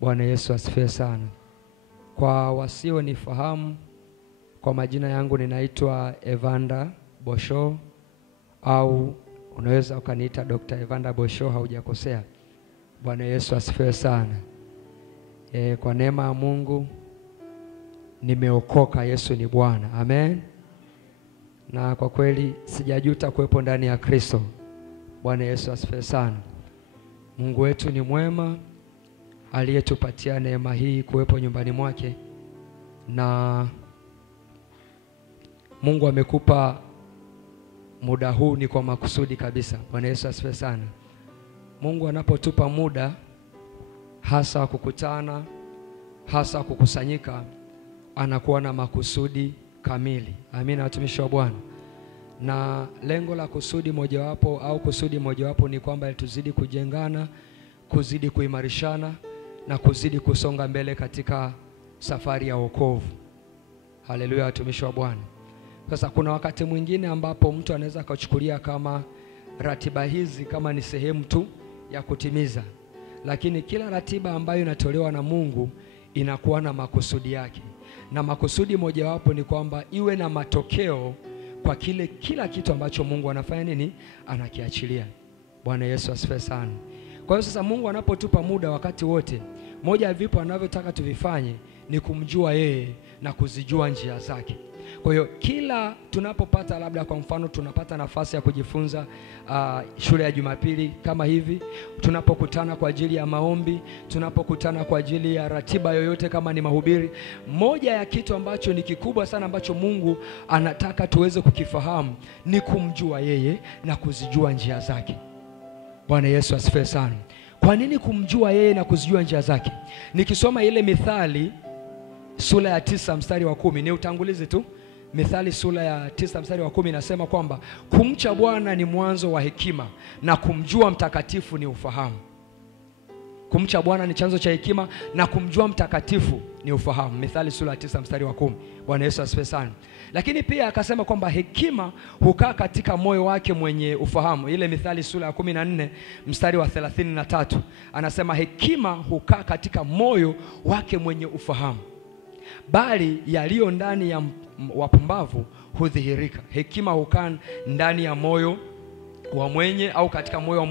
Bwana Yesu asifiwe sana. Kwa wasio nifahamu, kwa majina yangu ninaitwa Evander Bosho, au unaweza ukaniita Dr. Evander Bosho, haujakosea. Bwana Yesu asifiwe sana. Kwa neema ya Mungu nimeokoka. Yesu ni Bwana. Amen. Na kwa kweli sijajuta kuwepo ndani ya Kristo. Bwana Yesu asifiwe sana. Mungu wetu ni mwema, aliyetupatia neema hii kuwepo nyumbani mwake, na Mungu amekupa muda huu ni kwa makusudi kabisa. Bwana Yesu asifiwe sana. Mungu anapotupa muda hasa kukutana, hasa kukusanyika, anakuwa na makusudi kamili. Amina, watumishi wa Bwana. Na lengo la kusudi mojawapo au kusudi mojawapo ni kwamba tuzidi kujengana, kuzidi kuimarishana na kuzidi kusonga mbele katika safari ya wokovu. Haleluya, watumishi wa Bwana. Sasa kuna wakati mwingine ambapo mtu anaweza kuchukulia kama ratiba hizi kama ni sehemu tu ya kutimiza, lakini kila ratiba ambayo inatolewa na Mungu inakuwa na makusudi yake, na makusudi mojawapo ni kwamba iwe na matokeo kwa kila kitu ambacho Mungu anafanya nini, anakiachilia. Bwana Yesu asifiwe sana. Kwa hiyo sasa Mungu anapotupa muda wakati wote, moja ya vipo anavyotaka tuvifanye ni kumjua yeye na kuzijua njia zake. Kwa hiyo kila tunapopata, labda kwa mfano tunapata nafasi ya kujifunza shule ya Jumapili kama hivi, tunapokutana kwa ajili ya maombi, tunapokutana kwa ajili ya ratiba yoyote kama ni mahubiri, moja ya kitu ambacho ni kikubwa sana ambacho Mungu anataka tuweze kukifahamu ni kumjua yeye na kuzijua njia zake. Bwana Yesu asifiwe sana. Kwa nini kumjua yeye na kuzijua njia zake? Nikisoma ile Mithali sura ya 9 mstari wa 10, ni utangulizi tu. Mithali sura ya 9 mstari wa 10 inasema kwamba kumcha Bwana ni mwanzo wa hekima na kumjua mtakatifu ni ufahamu. Kumcha Bwana ni chanzo cha hekima na kumjua mtakatifu ni ufahamu. Mithali sura ya 9 mstari wa 10. Bwana Yesu asifiwe sana. Lakini pia akasema kwamba hekima hukaa katika moyo wake mwenye ufahamu. Ile Mithali sura ya 14 mstari wa 33 anasema hekima hukaa katika moyo wake mwenye ufahamu, bali yaliyo ndani ya wapumbavu hudhihirika. Hekima hukaa ndani ya moyo wa mwenye, au katika moyo wa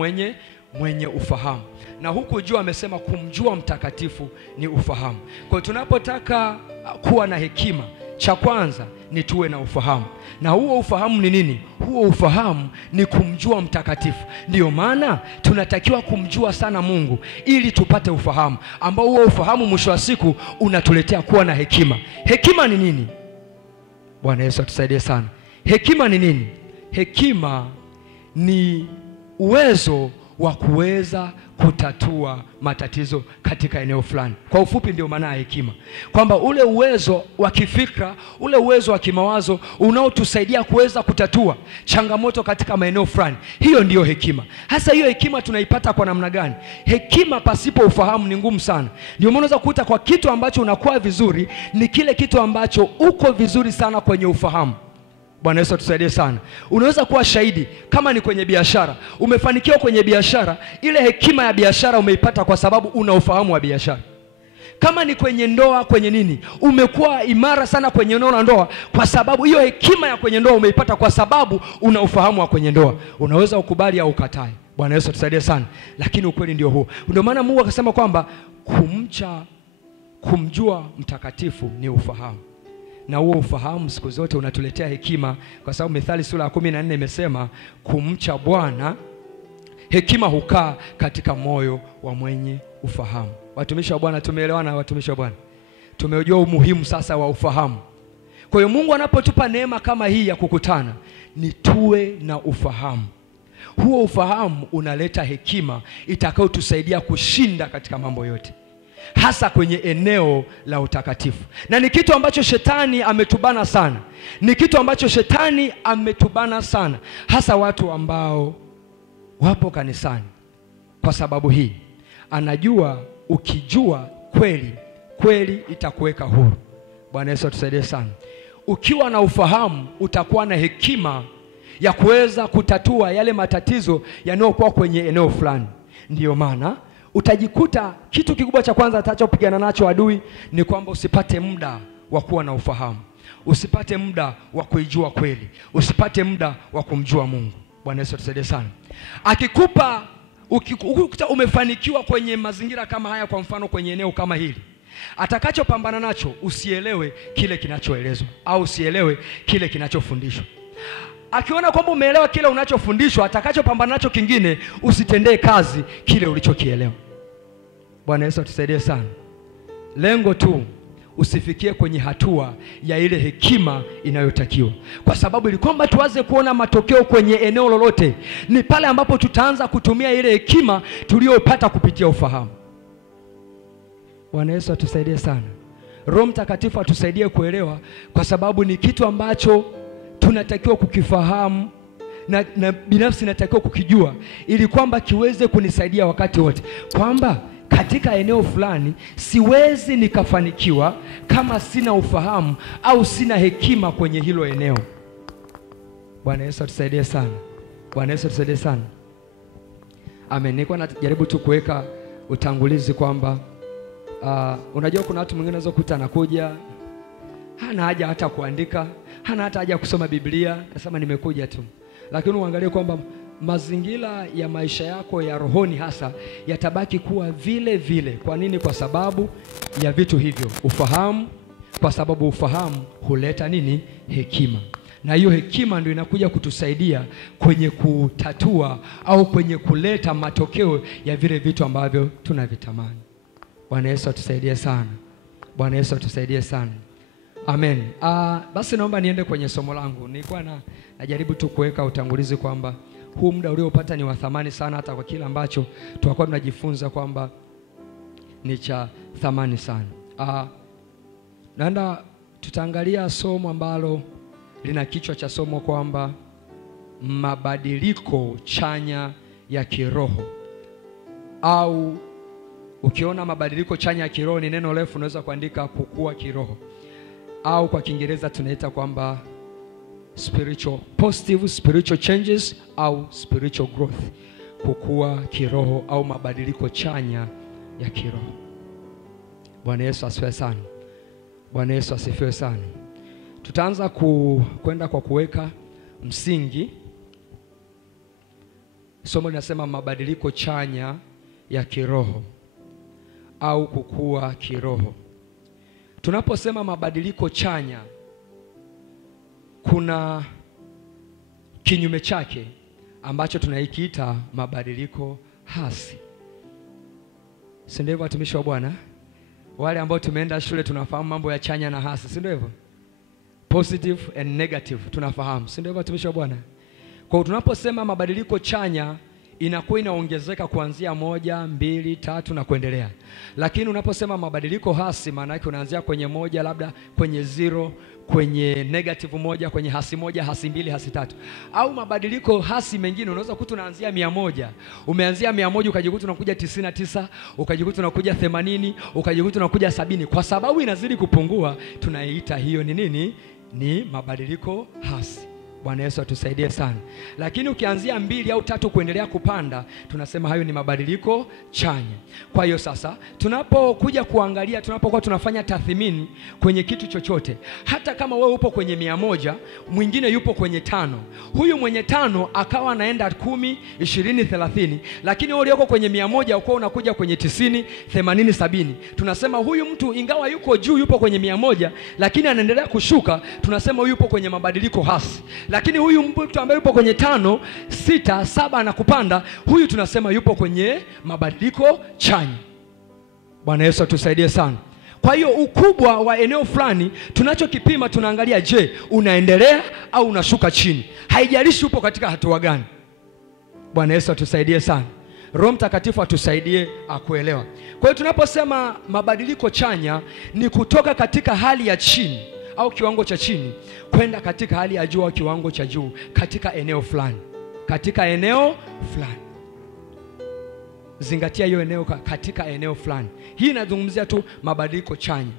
mwenye ufahamu. Na huku juu amesema kumjua mtakatifu ni ufahamu. Kwa hiyo tunapotaka kuwa na hekima, cha kwanza ni tuwe na ufahamu. Na huo ufahamu ni nini? Huo ufahamu ni kumjua mtakatifu. Ndiyo maana tunatakiwa kumjua sana Mungu ili tupate ufahamu, ambao huo ufahamu mwisho wa siku unatuletea kuwa na hekima. Hekima ni nini? Bwana Yesu atusaidie sana. Hekima ni nini? Hekima ni uwezo wa kuweza kutatua matatizo katika eneo fulani. Kwa ufupi ndio maana ya hekima, kwamba ule uwezo wa kifikra, ule uwezo wa kimawazo unaotusaidia kuweza kutatua changamoto katika maeneo fulani. Hiyo ndiyo hekima. Hasa hiyo hekima tunaipata kwa namna gani? Hekima pasipo ufahamu ni ngumu sana. Ndio maana unaweza kukuta kwa kitu ambacho unakuwa vizuri ni kile kitu ambacho uko vizuri sana kwenye ufahamu. Bwana Yesu atusaidie sana. Unaweza kuwa shahidi kama ni kwenye biashara, umefanikiwa kwenye biashara, ile hekima ya biashara umeipata kwa sababu una ufahamu wa biashara. Kama ni kwenye ndoa, kwenye nini, umekuwa imara sana kwenye ndoa na ndoa kwa sababu hiyo hekima ya kwenye ndoa umeipata kwa sababu una ufahamu wa kwenye ndoa. Unaweza ukubali au ukatae. Bwana Yesu atusaidie sana. Lakini ukweli ndio huo. Ndio maana Mungu akasema kwamba kumjua mtakatifu ni ufahamu. Na huo ufahamu siku zote unatuletea hekima, kwa sababu Mithali sura ya 14 imesema kumcha Bwana, hekima hukaa katika moyo wa mwenye ufahamu. Watumishi wa Bwana, tumeelewana? Watumishi wa Bwana, tumejua umuhimu sasa wa ufahamu. Kwa hiyo Mungu anapotupa neema kama hii ya kukutana, ni tuwe na ufahamu. Huo ufahamu unaleta hekima itakayotusaidia kushinda katika mambo yote, hasa kwenye eneo la utakatifu. Na ni kitu ambacho shetani ametubana sana. Ni kitu ambacho shetani ametubana sana, hasa watu ambao wapo kanisani. Kwa sababu hii anajua ukijua kweli itakuweka huru. Bwana Yesu atusaidie sana. Ukiwa na ufahamu utakuwa na hekima ya kuweza kutatua yale matatizo yanayokuwa kwenye eneo fulani. Ndiyo maana utajikuta kitu kikubwa cha kwanza atachopigana nacho adui ni kwamba usipate muda wa kuwa na ufahamu, usipate muda wa kuijua kweli, usipate muda wa kumjua Mungu. Bwana Yesu atusaidie sana. Akikupa ukikuta umefanikiwa kwenye mazingira kama haya, kwa mfano kwenye eneo kama hili, atakachopambana nacho usielewe kile kinachoelezwa au usielewe kile kinachofundishwa. Akiona kwamba umeelewa kile unachofundishwa, atakachopambana nacho kingine usitendee kazi kile ulichokielewa. Bwana Yesu atusaidie sana. Lengo tu usifikie kwenye hatua ya ile hekima inayotakiwa, kwa sababu ili kwamba tuanze kuona matokeo kwenye eneo lolote ni pale ambapo tutaanza kutumia ile hekima tuliyopata kupitia ufahamu. Bwana Yesu atusaidie sana. Roho Mtakatifu atusaidie kuelewa, kwa sababu ni kitu ambacho tunatakiwa kukifahamu na binafsi natakiwa kukijua, ili kwamba kiweze kunisaidia wakati wote, kwamba katika eneo fulani siwezi nikafanikiwa kama sina ufahamu au sina hekima kwenye hilo eneo. Bwana Yesu atusaidie sana. Bwana Yesu atusaidie sana. Amen. Nilikuwa najaribu tu kuweka utangulizi kwamba unajua kuna watu mwingine anaweza kukuta anakuja hana haja hata kuandika, hana hata haja kusoma Biblia, nasema nimekuja tu. Lakini uangalie kwamba mazingira ya maisha yako ya rohoni hasa yatabaki kuwa vile vile. Kwa nini? Kwa sababu ya vitu hivyo, ufahamu. Kwa sababu ufahamu huleta nini? Hekima. Na hiyo hekima ndio inakuja kutusaidia kwenye kutatua au kwenye kuleta matokeo ya vile vitu ambavyo tunavitamani. Bwana Yesu atusaidie sana. Bwana Yesu atusaidie sana. Amen. Basi naomba niende kwenye somo langu. Nilikuwa najaribu tu kuweka utangulizi kwamba huu muda uliopata ni wa thamani sana, hata kwa kile ambacho tutakuwa tunajifunza kwamba ni cha thamani sana. Naenda tutaangalia somo ambalo lina kichwa cha somo kwamba mabadiliko chanya ya kiroho, au ukiona mabadiliko chanya ya kiroho ni neno refu, unaweza kuandika kukua kiroho, au kwa Kiingereza tunaita kwamba positive spiritual changes au spiritual growth, kukua kiroho au mabadiliko chanya ya kiroho. Bwana Yesu asifiwe sana. Bwana Yesu asifiwe sana. Tutaanza kwenda kwa kuweka msingi. Somo linasema mabadiliko chanya ya kiroho au kukua kiroho. Tunaposema mabadiliko chanya, kuna kinyume chake ambacho tunaikiita mabadiliko hasi. Si ndio watumishi wa Bwana? Wale ambao tumeenda shule tunafahamu mambo ya chanya na hasi, si ndio hivyo? Positive and negative tunafahamu, si ndio watumishi wa Bwana? Kwa tunaposema mabadiliko chanya inakuwa inaongezeka kuanzia 1, 2, 3 na kuendelea. Lakini unaposema mabadiliko hasi, maana yake unaanzia kwenye 1, labda kwenye 0, kwenye negative 1, kwenye hasi 1, hasi 2, hasi 3. Au mabadiliko hasi mengine unaweza kukuta unaanzia 100. Umeanzia 100 ukajikuta unakuja 99, ukajikuta unakuja 80, ukajikuta unakuja 70. Kwa sababu inazidi kupungua, tunaiita hiyo ni nini? Ni mabadiliko hasi. Bwana Yesu atusaidie sana. Lakini ukianzia 2 au 3 kuendelea kupanda, tunasema hayo ni mabadiliko chanya. Kwa hiyo sasa tunapokuja kuangalia, tunapokuwa tunafanya tathmini kwenye kitu chochote, hata kama wewe upo kwenye 100, mwingine yupo kwenye 5. Huyu mwenye 5 akawa anaenda 10, 20, 30, lakini wewe ulioko kwenye 100 uko unakuja kwenye 90, 80, 70. Tunasema huyu mtu ingawa yuko juu, yupo kwenye 100, lakini anaendelea kushuka, tunasema huyu yupo kwenye mabadiliko hasi. Lakini huyu mtu ambaye yupo kwenye 5, 6, 7 na kupanda, huyu tunasema yupo kwenye mabadiliko chanya. Bwana Yesu atusaidie sana. Kwa hiyo ukubwa wa eneo fulani tunachokipima, tunaangalia, je, unaendelea au unashuka chini? Haijalishi upo katika hatua gani. Bwana Yesu atusaidie sana. Roho Mtakatifu atusaidie akuelewa. Kwa hiyo tunaposema mabadiliko chanya ni kutoka katika hali ya chini au kiwango cha chini kwenda katika hali ya juu au kiwango cha juu katika eneo fulani. Katika eneo fulani. Zingatia hiyo eneo, katika eneo fulani. Hii inazungumzia tu mabadiliko chanya.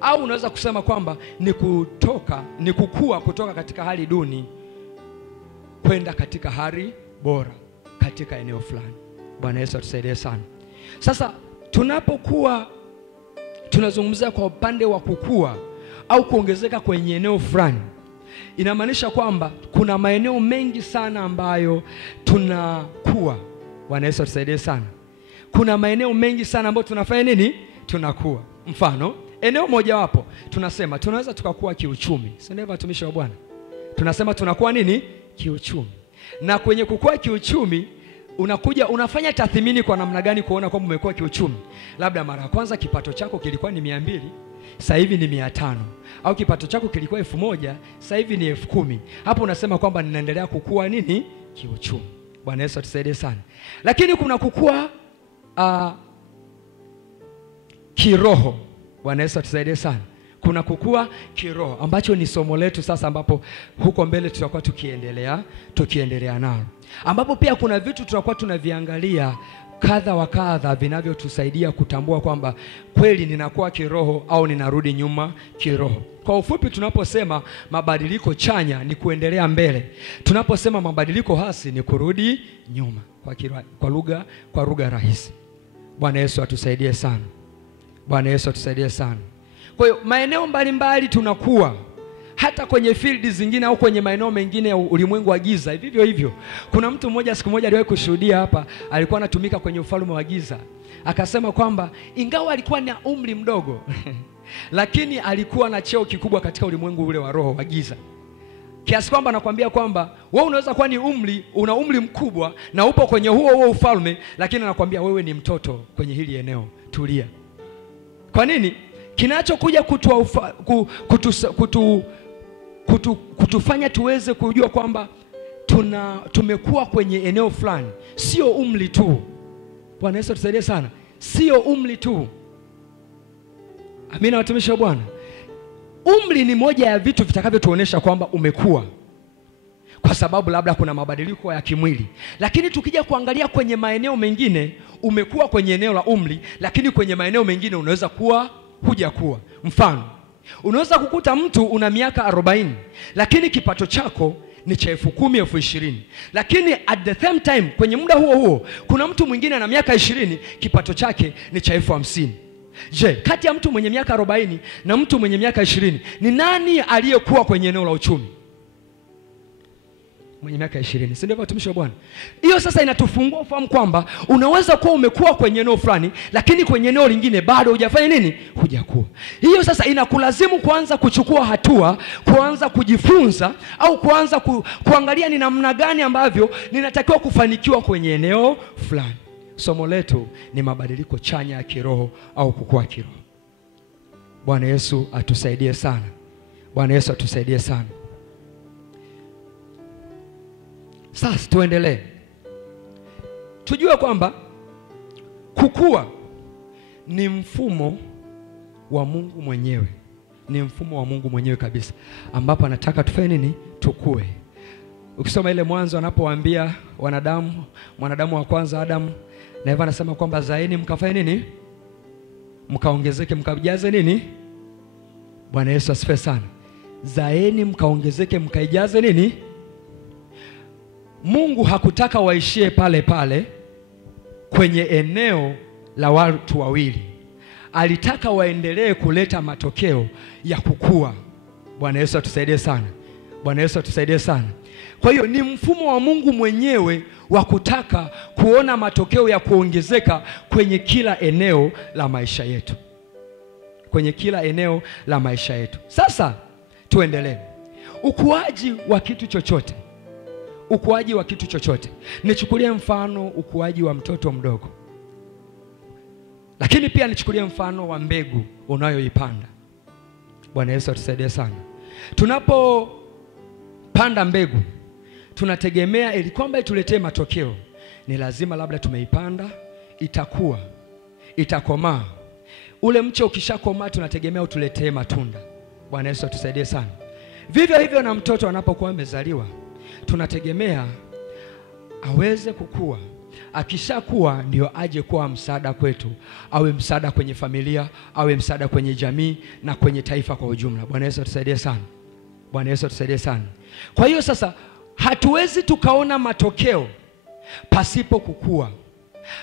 Au unaweza kusema kwamba ni kukua kutoka katika hali duni kwenda katika hali bora katika eneo fulani. Bwana Yesu atusaidie sana. Sasa tunapokuwa tunazungumzia kwa upande wa kukua au kuongezeka kwenye eneo fulani, inamaanisha kwamba kuna maeneo mengi sana ambayo tunakuwa. Bwana Yesu atusaidie sana. Kuna maeneo mengi sana ambayo tunafanya nini? Tunakuwa. Mfano, eneo moja wapo tunasema tunaweza tukakua kiuchumi. Si ndivyo watumishi wa Bwana? Tunasema tunakuwa nini? Kiuchumi. Na kwenye kukua kiuchumi unakuja unafanya tathmini kwa namna gani kuona kwamba umekuwa kiuchumi. Labda mara ya kwanza kipato chako kilikuwa ni 200, sasa hivi ni 500, au kipato chako kilikuwa 1000, sasa hivi ni 10,000. Hapo unasema kwamba ninaendelea kukua nini? Kiuchumi. Bwana Yesu atusaidie sana. Lakini kuna kukua kiroho. Bwana Yesu atusaidie sana. Kuna kukua kiroho ambacho ni somo letu sasa, ambapo huko mbele tutakuwa tukiendelea nalo, ambapo pia kuna vitu tutakuwa tunaviangalia kadha wa kadha vinavyotusaidia kutambua kwamba kweli ninakuwa kiroho au ninarudi nyuma kiroho. Kwa ufupi, tunaposema mabadiliko chanya ni kuendelea mbele, tunaposema mabadiliko hasi ni kurudi nyuma, kwa lugha rahisi. Bwana Yesu atusaidie sana. Bwana Yesu atusaidie sana. Kwa hiyo maeneo mbalimbali tunakuwa, hata kwenye field zingine au kwenye maeneo mengine ya ulimwengu wa giza vivyo hivyo. Kuna mtu mmoja siku moja aliwahi kushuhudia hapa, alikuwa anatumika kwenye ufalme wa giza. Akasema kwamba ingawa alikuwa na umri mdogo lakini alikuwa na cheo kikubwa katika ulimwengu ule wa roho wa giza. Kiasi kwamba anakuambia kwamba wewe unaweza kuwa una umri mkubwa na upo kwenye huo ufalme, lakini anakuambia wewe ni mtoto kwenye hili eneo, tulia. Kwa nini? Kinachokuja kutufanya tuweze kujua kwamba tumekuwa kwenye eneo fulani, sio umri tu. Bwana Yesu atusaidie sana. Sio umri tu. Amina watumishi wa Bwana. Umri ni moja ya vitu vitakavyotuonesha kwamba umekuwa, kwa sababu labda kuna mabadiliko ya kimwili. Lakini tukija kuangalia kwenye maeneo mengine, umekuwa kwenye eneo la umri, lakini kwenye maeneo mengine unaweza kuwa hujakuwa. Mfano, unaweza kukuta mtu una miaka 40 lakini kipato chako ni cha 10,000, 20,000. Lakini at the same time kwenye muda huo kuna mtu mwingine ana miaka 20, kipato chake ni cha 50,000. Je, kati ya mtu mwenye miaka 40 na mtu mwenye miaka 20 ni nani aliyekuwa kwenye eneo la uchumi? Mwenye miaka 20. Si ndio watumishi wa Bwana? Hiyo sasa inatufungua ufahamu kwamba unaweza kuwa umekuwa kwenye eneo fulani, lakini kwenye eneo lingine bado hujafanya nini? Hujakuwa. Hiyo sasa inakulazimu kuanza kuchukua hatua, kuanza kujifunza au kuanza kuangalia ni namna gani ambavyo ninatakiwa kufanikiwa kwenye eneo fulani. Somo letu ni mabadiliko chanya ya kiroho au kukua kiroho. Bwana Yesu atusaidie sana. Bwana Yesu atusaidie sana. Sasa tuendelee. Tujue kwamba kukua ni mfumo wa Mungu mwenyewe. Ni mfumo wa Mungu mwenyewe kabisa, ambapo anataka tufanye nini? Tukue. Ukisoma ile Mwanzo anapowaambia mwanadamu wa kwanza Adam na Eva, anasema kwamba zaeni mkafanye nini? Mkaongezeke, mkajaze nini? Bwana Yesu asifiwe sana. Zaeni mkaongezeke, mkaijaze nini? Mungu hakutaka waishie pale pale kwenye eneo la watu wawili. Alitaka waendelee kuleta matokeo ya kukua. Bwana Yesu atusaidie sana. Bwana Yesu atusaidie sana. Kwa hiyo ni mfumo wa Mungu mwenyewe wa kutaka kuona matokeo ya kuongezeka kwenye kila eneo la maisha yetu. Kwenye kila eneo la maisha yetu. Sasa tuendelee. Ukuaji wa kitu chochote. Ukuaji wa kitu chochote. Nichukulie mfano ukuaji wa mtoto mdogo. Lakini pia nichukulie mfano wa mbegu unayoipanda. Bwana Yesu atusaidie sana. Tunapopanda mbegu, tunategemea ili kwamba ituletee matokeo. Ni lazima labda tumeipanda, itakuwa, itakomaa. Ule mche ukishakomaa tunategemea utuletee matunda. Bwana Yesu atusaidie sana. Vivyo hivyo na mtoto anapokuwa amezaliwa, tunategemea aweze kukua. Akishakuwa ndio aje kuwa msaada kwetu, awe msaada kwenye familia, awe msaada kwenye jamii na kwenye taifa kwa ujumla. Bwana Yesu atusaidie sana. Bwana Yesu atusaidie sana. Kwa hiyo sasa hatuwezi tukaona matokeo pasipo kukua.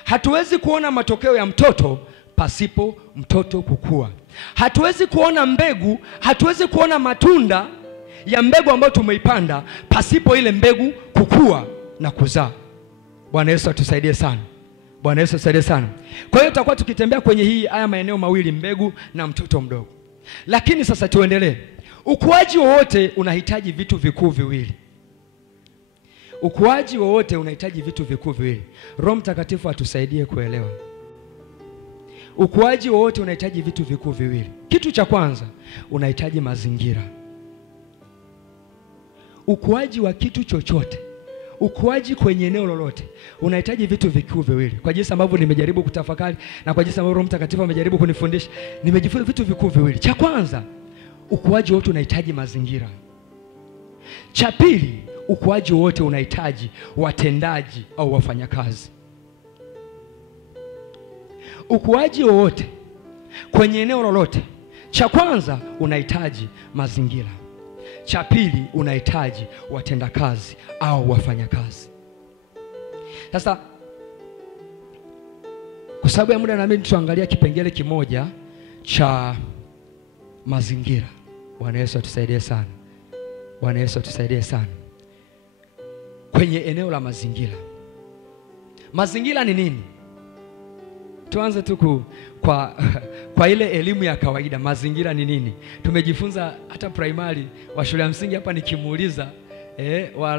Hatuwezi kuona matokeo ya mtoto pasipo mtoto kukua. Hatuwezi kuona mbegu, hatuwezi kuona matunda ya mbegu ambayo tumeipanda pasipo ile mbegu kukua na kuzaa. Bwana Yesu atusaidie sana. Bwana Yesu atusaidie sana. Kwa hiyo tutakuwa tukitembea kwenye haya maeneo mawili, mbegu na mtoto mdogo. Lakini sasa tuendelee. Ukuaji wowote unahitaji vitu vikuu viwili. Ukuaji wowote unahitaji vitu vikuu viwili. Roho Mtakatifu atusaidie kuelewa. Ukuaji wowote unahitaji vitu vikuu viwili. Kitu cha kwanza, unahitaji mazingira. Ukuaji wa kitu chochote, ukuaji kwenye eneo lolote, unahitaji vitu vikuu viwili. Kwa jinsi ambavyo nimejaribu kutafakari na kwa jinsi ambavyo Roho Mtakatifu amejaribu kunifundisha, nimejifunza vitu vikuu viwili. Cha kwanza, ukuaji wote unahitaji mazingira. Cha pili, ukuaji wote unahitaji watendaji au wafanyakazi. Ukuaji wote kwenye eneo lolote, cha kwanza unahitaji mazingira. Cha pili unahitaji watendakazi au wafanyakazi. Sasa kwa sababu ya muda, na mimi tuangalia kipengele kimoja cha mazingira. Bwana Yesu atusaidie sana. Bwana Yesu atusaidie sana. Kwenye eneo la mazingira. Mazingira ni nini? Tuanze tu kwa ile elimu ya kawaida. Mazingira ni nini? Tumejifunza hata primary wa shule ya msingi hapa, nikimuuliza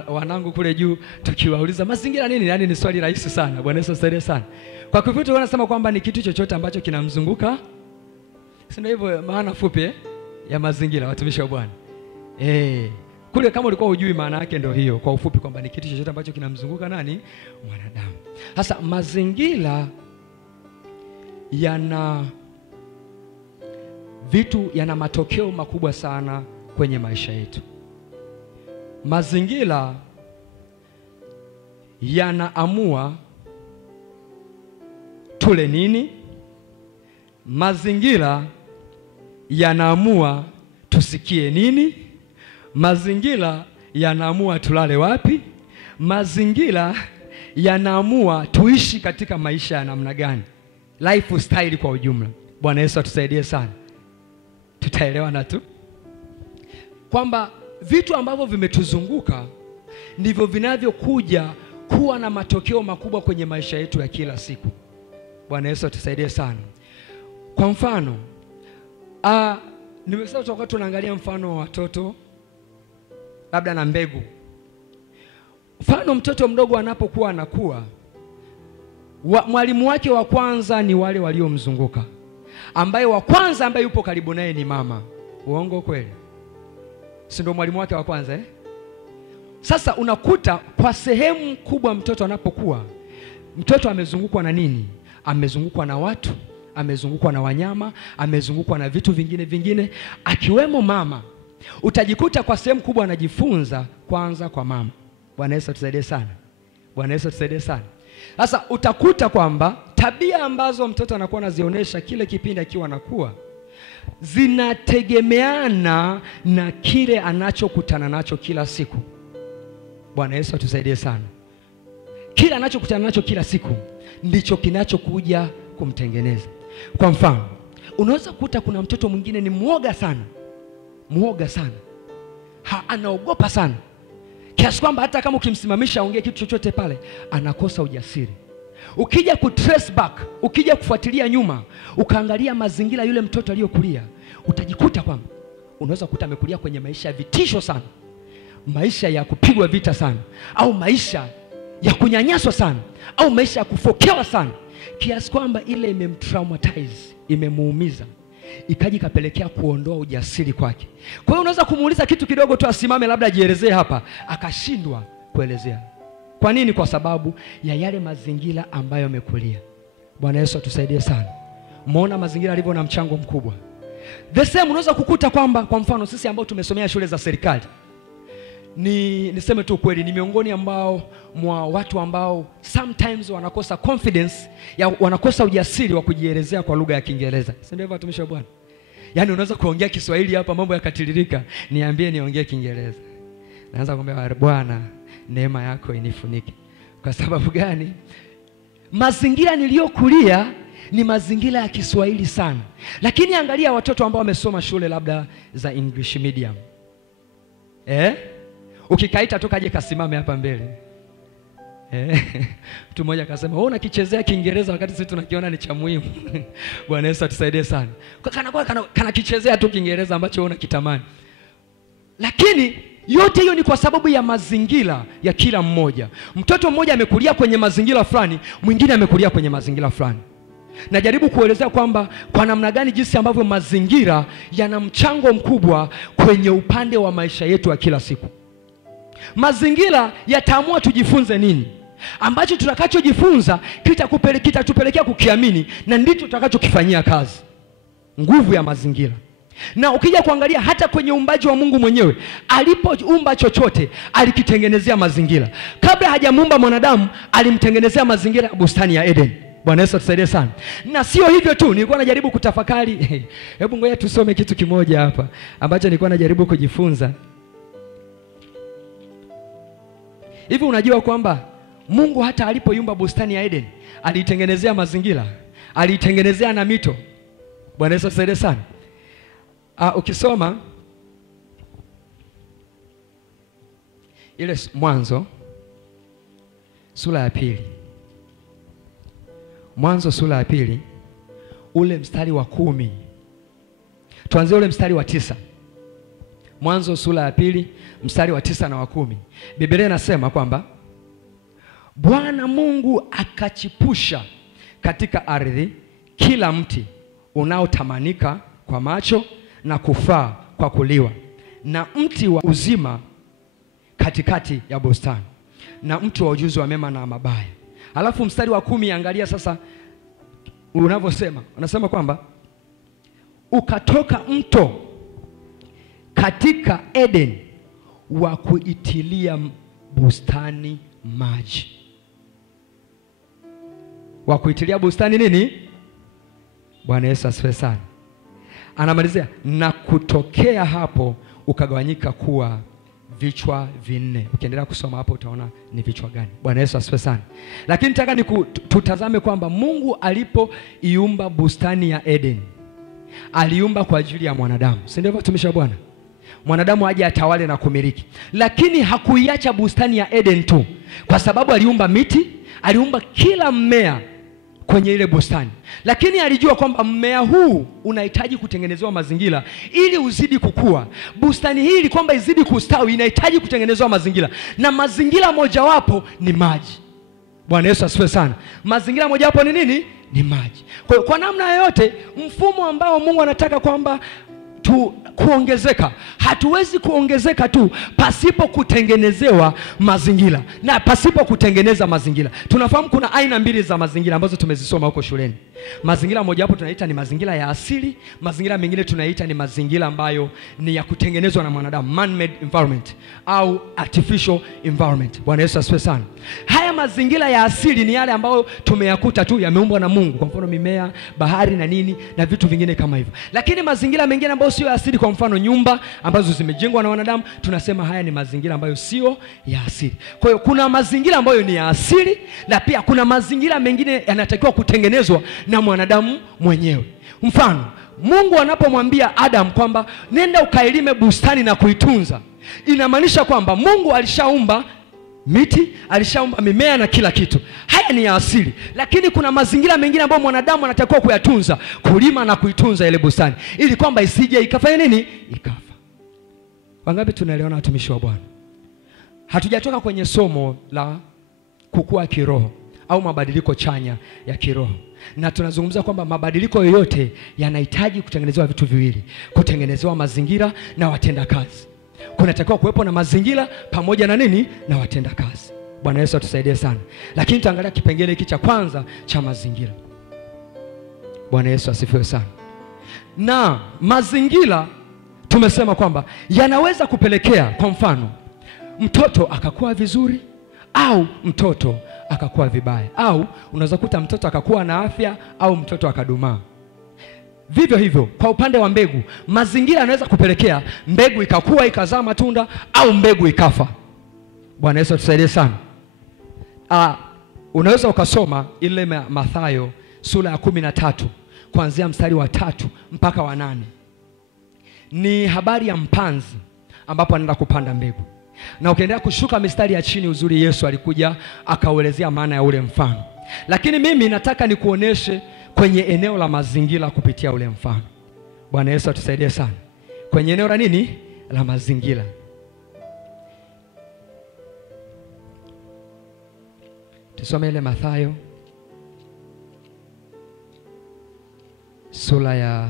wanangu kule juu, tukiwauliza mazingira nini, yani ni swali rahisi sana. Bwana Yesu atusaidie sana. Kwa kifupi wanasema kwamba ni kitu chochote ambacho kinamzunguka. Si ndio hivyo maana fupi ya mazingira, watumishi wa Bwana? Kule kama ulikuwa hujui maana yake ndio hiyo kwa ufupi, kwamba ni kitu chochote ambacho kinamzunguka nani? Mwanadamu. Sasa mazingira yana matokeo makubwa sana kwenye maisha yetu. Mazingira yanaamua tule nini. Mazingira yanaamua tusikie nini. Mazingira yanaamua tulale wapi. Mazingira yanaamua tuishi katika maisha ya namna gani, lifestyle kwa ujumla. Bwana Yesu atusaidie sana. Tutaelewana tu kwamba vitu ambavyo vimetuzunguka ndivyo vinavyokuja kuwa na matokeo makubwa kwenye maisha yetu ya kila siku. Bwana Yesu atusaidie sana. Kwa mfano, nimesema tutakuwa tunaangalia mfano wa watoto labda na mbegu. Mfano, mtoto mdogo anapokuwa anakuwa, mwalimu wake wa kwanza ni wale waliomzunguka, ambaye wa kwanza ambaye yupo karibu naye ni mama. Uongo kweli? Si ndio mwalimu wake wa kwanza Sasa unakuta kwa sehemu kubwa mtoto anapokuwa, mtoto amezungukwa na nini? Amezungukwa na watu, amezungukwa na wanyama, amezungukwa na vitu vingine akiwemo mama. Utajikuta kwa sehemu kubwa anajifunza kwanza kwa mama. Bwana Yesu atusaidie sana. Bwana Yesu atusaidie sana. Sasa utakuta kwamba tabia ambazo mtoto anakuwa anazionyesha kile kipindi akiwa anakuwa zinategemeana na kile anachokutana nacho kila siku. Bwana Yesu atusaidie sana. Kile anachokutana nacho kila siku ndicho kinachokuja kumtengeneza. Kwa mfano, unaweza kukuta kuna mtoto mwingine ni muoga sana. Muoga sana. Anaogopa sana, kiasi kwamba hata kama ukimsimamisha aongee kitu chochote pale, anakosa ujasiri. Ukija trace back, ukija kufuatilia nyuma, ukaangalia mazingira yule mtoto aliyokulia, utajikuta kwamba unaweza kukuta amekulia kwenye maisha ya vitisho sana, maisha ya kupigwa vita sana, au maisha ya kunyanyaswa sana, au maisha ya kufokewa sana, kiasi kwamba ile imemtraumatize, imemuumiza, ikaji kapelekea kuondoa ujasiri kwake. Kwa hiyo unaweza kumuuliza kitu kidogo tu asimame labda ajielezee hapa, akashindwa kuelezea. Kwa nini? Kwa sababu ya yale mazingira ambayo amekulia. Bwana Yesu atusaidie sana. Muona mazingira alivyo na mchango mkubwa. The same unaweza kukuta kwamba kwa mfano sisi ambao tumesomea shule za serikali, niseme tu kweli, ni miongoni mwa watu ambao sometimes wanakosa confidence, wanakosa ujasiri wa kujielezea kwa lugha ya Kiingereza. Si ndio watumishi wa Bwana? Yaani unaweza kuongea Kiswahili hapa mambo yakatiririka, niambie niongee Kiingereza, naanza kumwambia Bwana neema yako inifunike. Kwa sababu gani? mazingira niliyokulia ni mazingira ya Kiswahili sana. Lakini angalia watoto ambao wamesoma shule labda za English medium. Ukikaita tu kaje kasimame hapa mbele. Mtu mmoja akasema, "Wewe unakichezea Kiingereza wakati sisi tunakiona ni cha muhimu." Bwana Yesu atusaidie sana. Kana kichezea tu Kiingereza ambacho wewe unakitamani. Lakini yote hiyo ni kwa sababu ya mazingira ya kila mmoja. Mtoto mmoja amekulia kwenye mazingira fulani, mwingine amekulia kwenye mazingira fulani. Najaribu kuelezea kwamba kwa namna gani jinsi ambavyo mazingira yana mchango mkubwa kwenye upande wa maisha yetu ya kila siku. Mazingira yataamua tujifunze nini. Ambacho tutakachojifunza kitatupelekea kukiamini na ndicho tutakachokifanyia kazi. Nguvu ya mazingira. Na ukija kuangalia hata kwenye uumbaji wa Mungu mwenyewe, alipoumba chochote alikitengenezea mazingira. Kabla hajamuumba mwanadamu, alimtengenezea mazingira ya bustani ya Eden. Bwana Yesu atusaidie sana. Na sio hivyo tu, nilikuwa najaribu kutafakari. Hebu ngoja tusome kitu kimoja hapa ambacho nilikuwa najaribu kujifunza. Hivi unajua kwamba Mungu hata alipoiumba bustani ya Eden, alitengenezea mazingira, alitengenezea na mito. Bwana Yesu atusaidie sana. Ukisoma ile Mwanzo sura ya 2. Mwanzo sura ya 2 ule mstari wa 10. Tuanze ule mstari wa 9. Mwanzo sura ya 2 mstari wa 9 na wa 10. Biblia inasema kwamba Bwana Mungu akachipusha katika ardhi kila mti unaotamanika kwa macho na kufaa kwa kuliwa, na mti wa uzima katikati ya bustani, na mti wa ujuzi wa mema na mabaya. Alafu mstari wa 10, angalia sasa unavyosema. Unasema kwamba ukatoka mto katika Eden wa kuitilia bustani maji. Wa kuitilia bustani nini? Bwana Yesu asifiwe sana. Anamalizia, na kutokea hapo ukagawanyika kuwa vichwa vinne. Ukiendelea kusoma hapo utaona ni vichwa gani. Bwana Yesu asifiwe sana. Lakini nataka tutazame kwamba Mungu alipoiumba bustani ya Eden, aliumba kwa ajili ya mwanadamu. Si ndivyo watumishi wa Bwana? Mwanadamu aje atawale na kumiliki. Lakini hakuiacha bustani ya Eden tu, kwa sababu aliumba miti, aliumba kila mmea kwenye ile bustani. Lakini alijua kwamba mmea huu unahitaji kutengenezewa mazingira ili uzidi kukua. Bustani hii kwamba izidi kustawi inahitaji kutengenezewa mazingira, na mazingira mojawapo ni maji. Bwana Yesu asifiwe sana. Mazingira mojawapo ni nini? Ni maji. Kwa namna yoyote, mfumo ambao Mungu anataka kwamba kuongezeka, hatuwezi kuongezeka tu pasipo kutengenezewa mazingira na pasipo kutengeneza mazingira. Tunafahamu kuna aina mbili za mazingira ambazo tumezisoma huko shuleni. Mazingira moja hapo tunaita ni mazingira ya asili, mazingira mengine tunaita ni mazingira ambayo ni ya kutengenezwa na mwanadamu, man-made environment au artificial environment. Bwana Yesu asifiwe sana. Haya mazingira ya asili ni yale ambayo tumeyakuta tu yameumbwa na Mungu, kwa mfano mimea, bahari na nini na vitu vingine kama hivyo. Lakini mazingira mengine ambayo sio asili, kwa mfano nyumba ambazo zimejengwa na wanadamu, tunasema haya ni mazingira ambayo sio ya asili. Kwa hiyo kuna mazingira ambayo ni ya asili, na pia kuna mazingira mengine yanatakiwa kutengenezwa na mwanadamu mwenyewe. Mfano, Mungu anapomwambia Adam kwamba nenda ukailime bustani na kuitunza, inamaanisha kwamba Mungu alishaumba miti, alishaumba mimea na kila kitu. Haya ni ya asili. Lakini kuna mazingira mengine ambayo mwanadamu anatakiwa kuyatunza, kulima na kuitunza ile bustani, ili kwamba isije ikafanya nini? Ikafa. Wangapi tunaelewana watumishi wa Bwana? Hatujatoka kwenye somo la kukua kiroho au mabadiliko chanya ya kiroho. Na tunazungumza kwamba mabadiliko yoyote yanahitaji kutengenezewa vitu viwili, kutengenezewa mazingira na watenda kazi. Kunatakiwa kuwepo na mazingira pamoja na nini? Na watenda kazi. Bwana Yesu atusaidie sana. Lakini tuangalia kipengele hiki cha kwanza cha mazingira. Bwana Yesu asifiwe sana. Na mazingira tumesema kwamba yanaweza kupelekea, kwa mfano, mtoto akakuwa vizuri au mtoto akakuwa vibaya, au unaweza kuta mtoto akakuwa na afya au mtoto akadumaa. Vivyo hivyo kwa upande wa mbegu, mazingira yanaweza kupelekea mbegu ikakua ikazaa matunda au mbegu ikafa. Bwana Yesu atusaidie sana. Unaweza ukasoma ile Mathayo sura ya 13 kuanzia mstari wa 3 mpaka wa 8. Ni habari ya mpanzi ambapo anaenda kupanda mbegu. Na ukiendelea kushuka mistari ya chini, uzuri Yesu alikuja akaelezea maana ya ule mfano. Lakini mimi nataka nikuoneshe kwenye eneo la mazingira kupitia ule mfano. Bwana Yesu atusaidie sana. Kwenye eneo la nini? La mazingira. Tusome ile Mathayo sura ya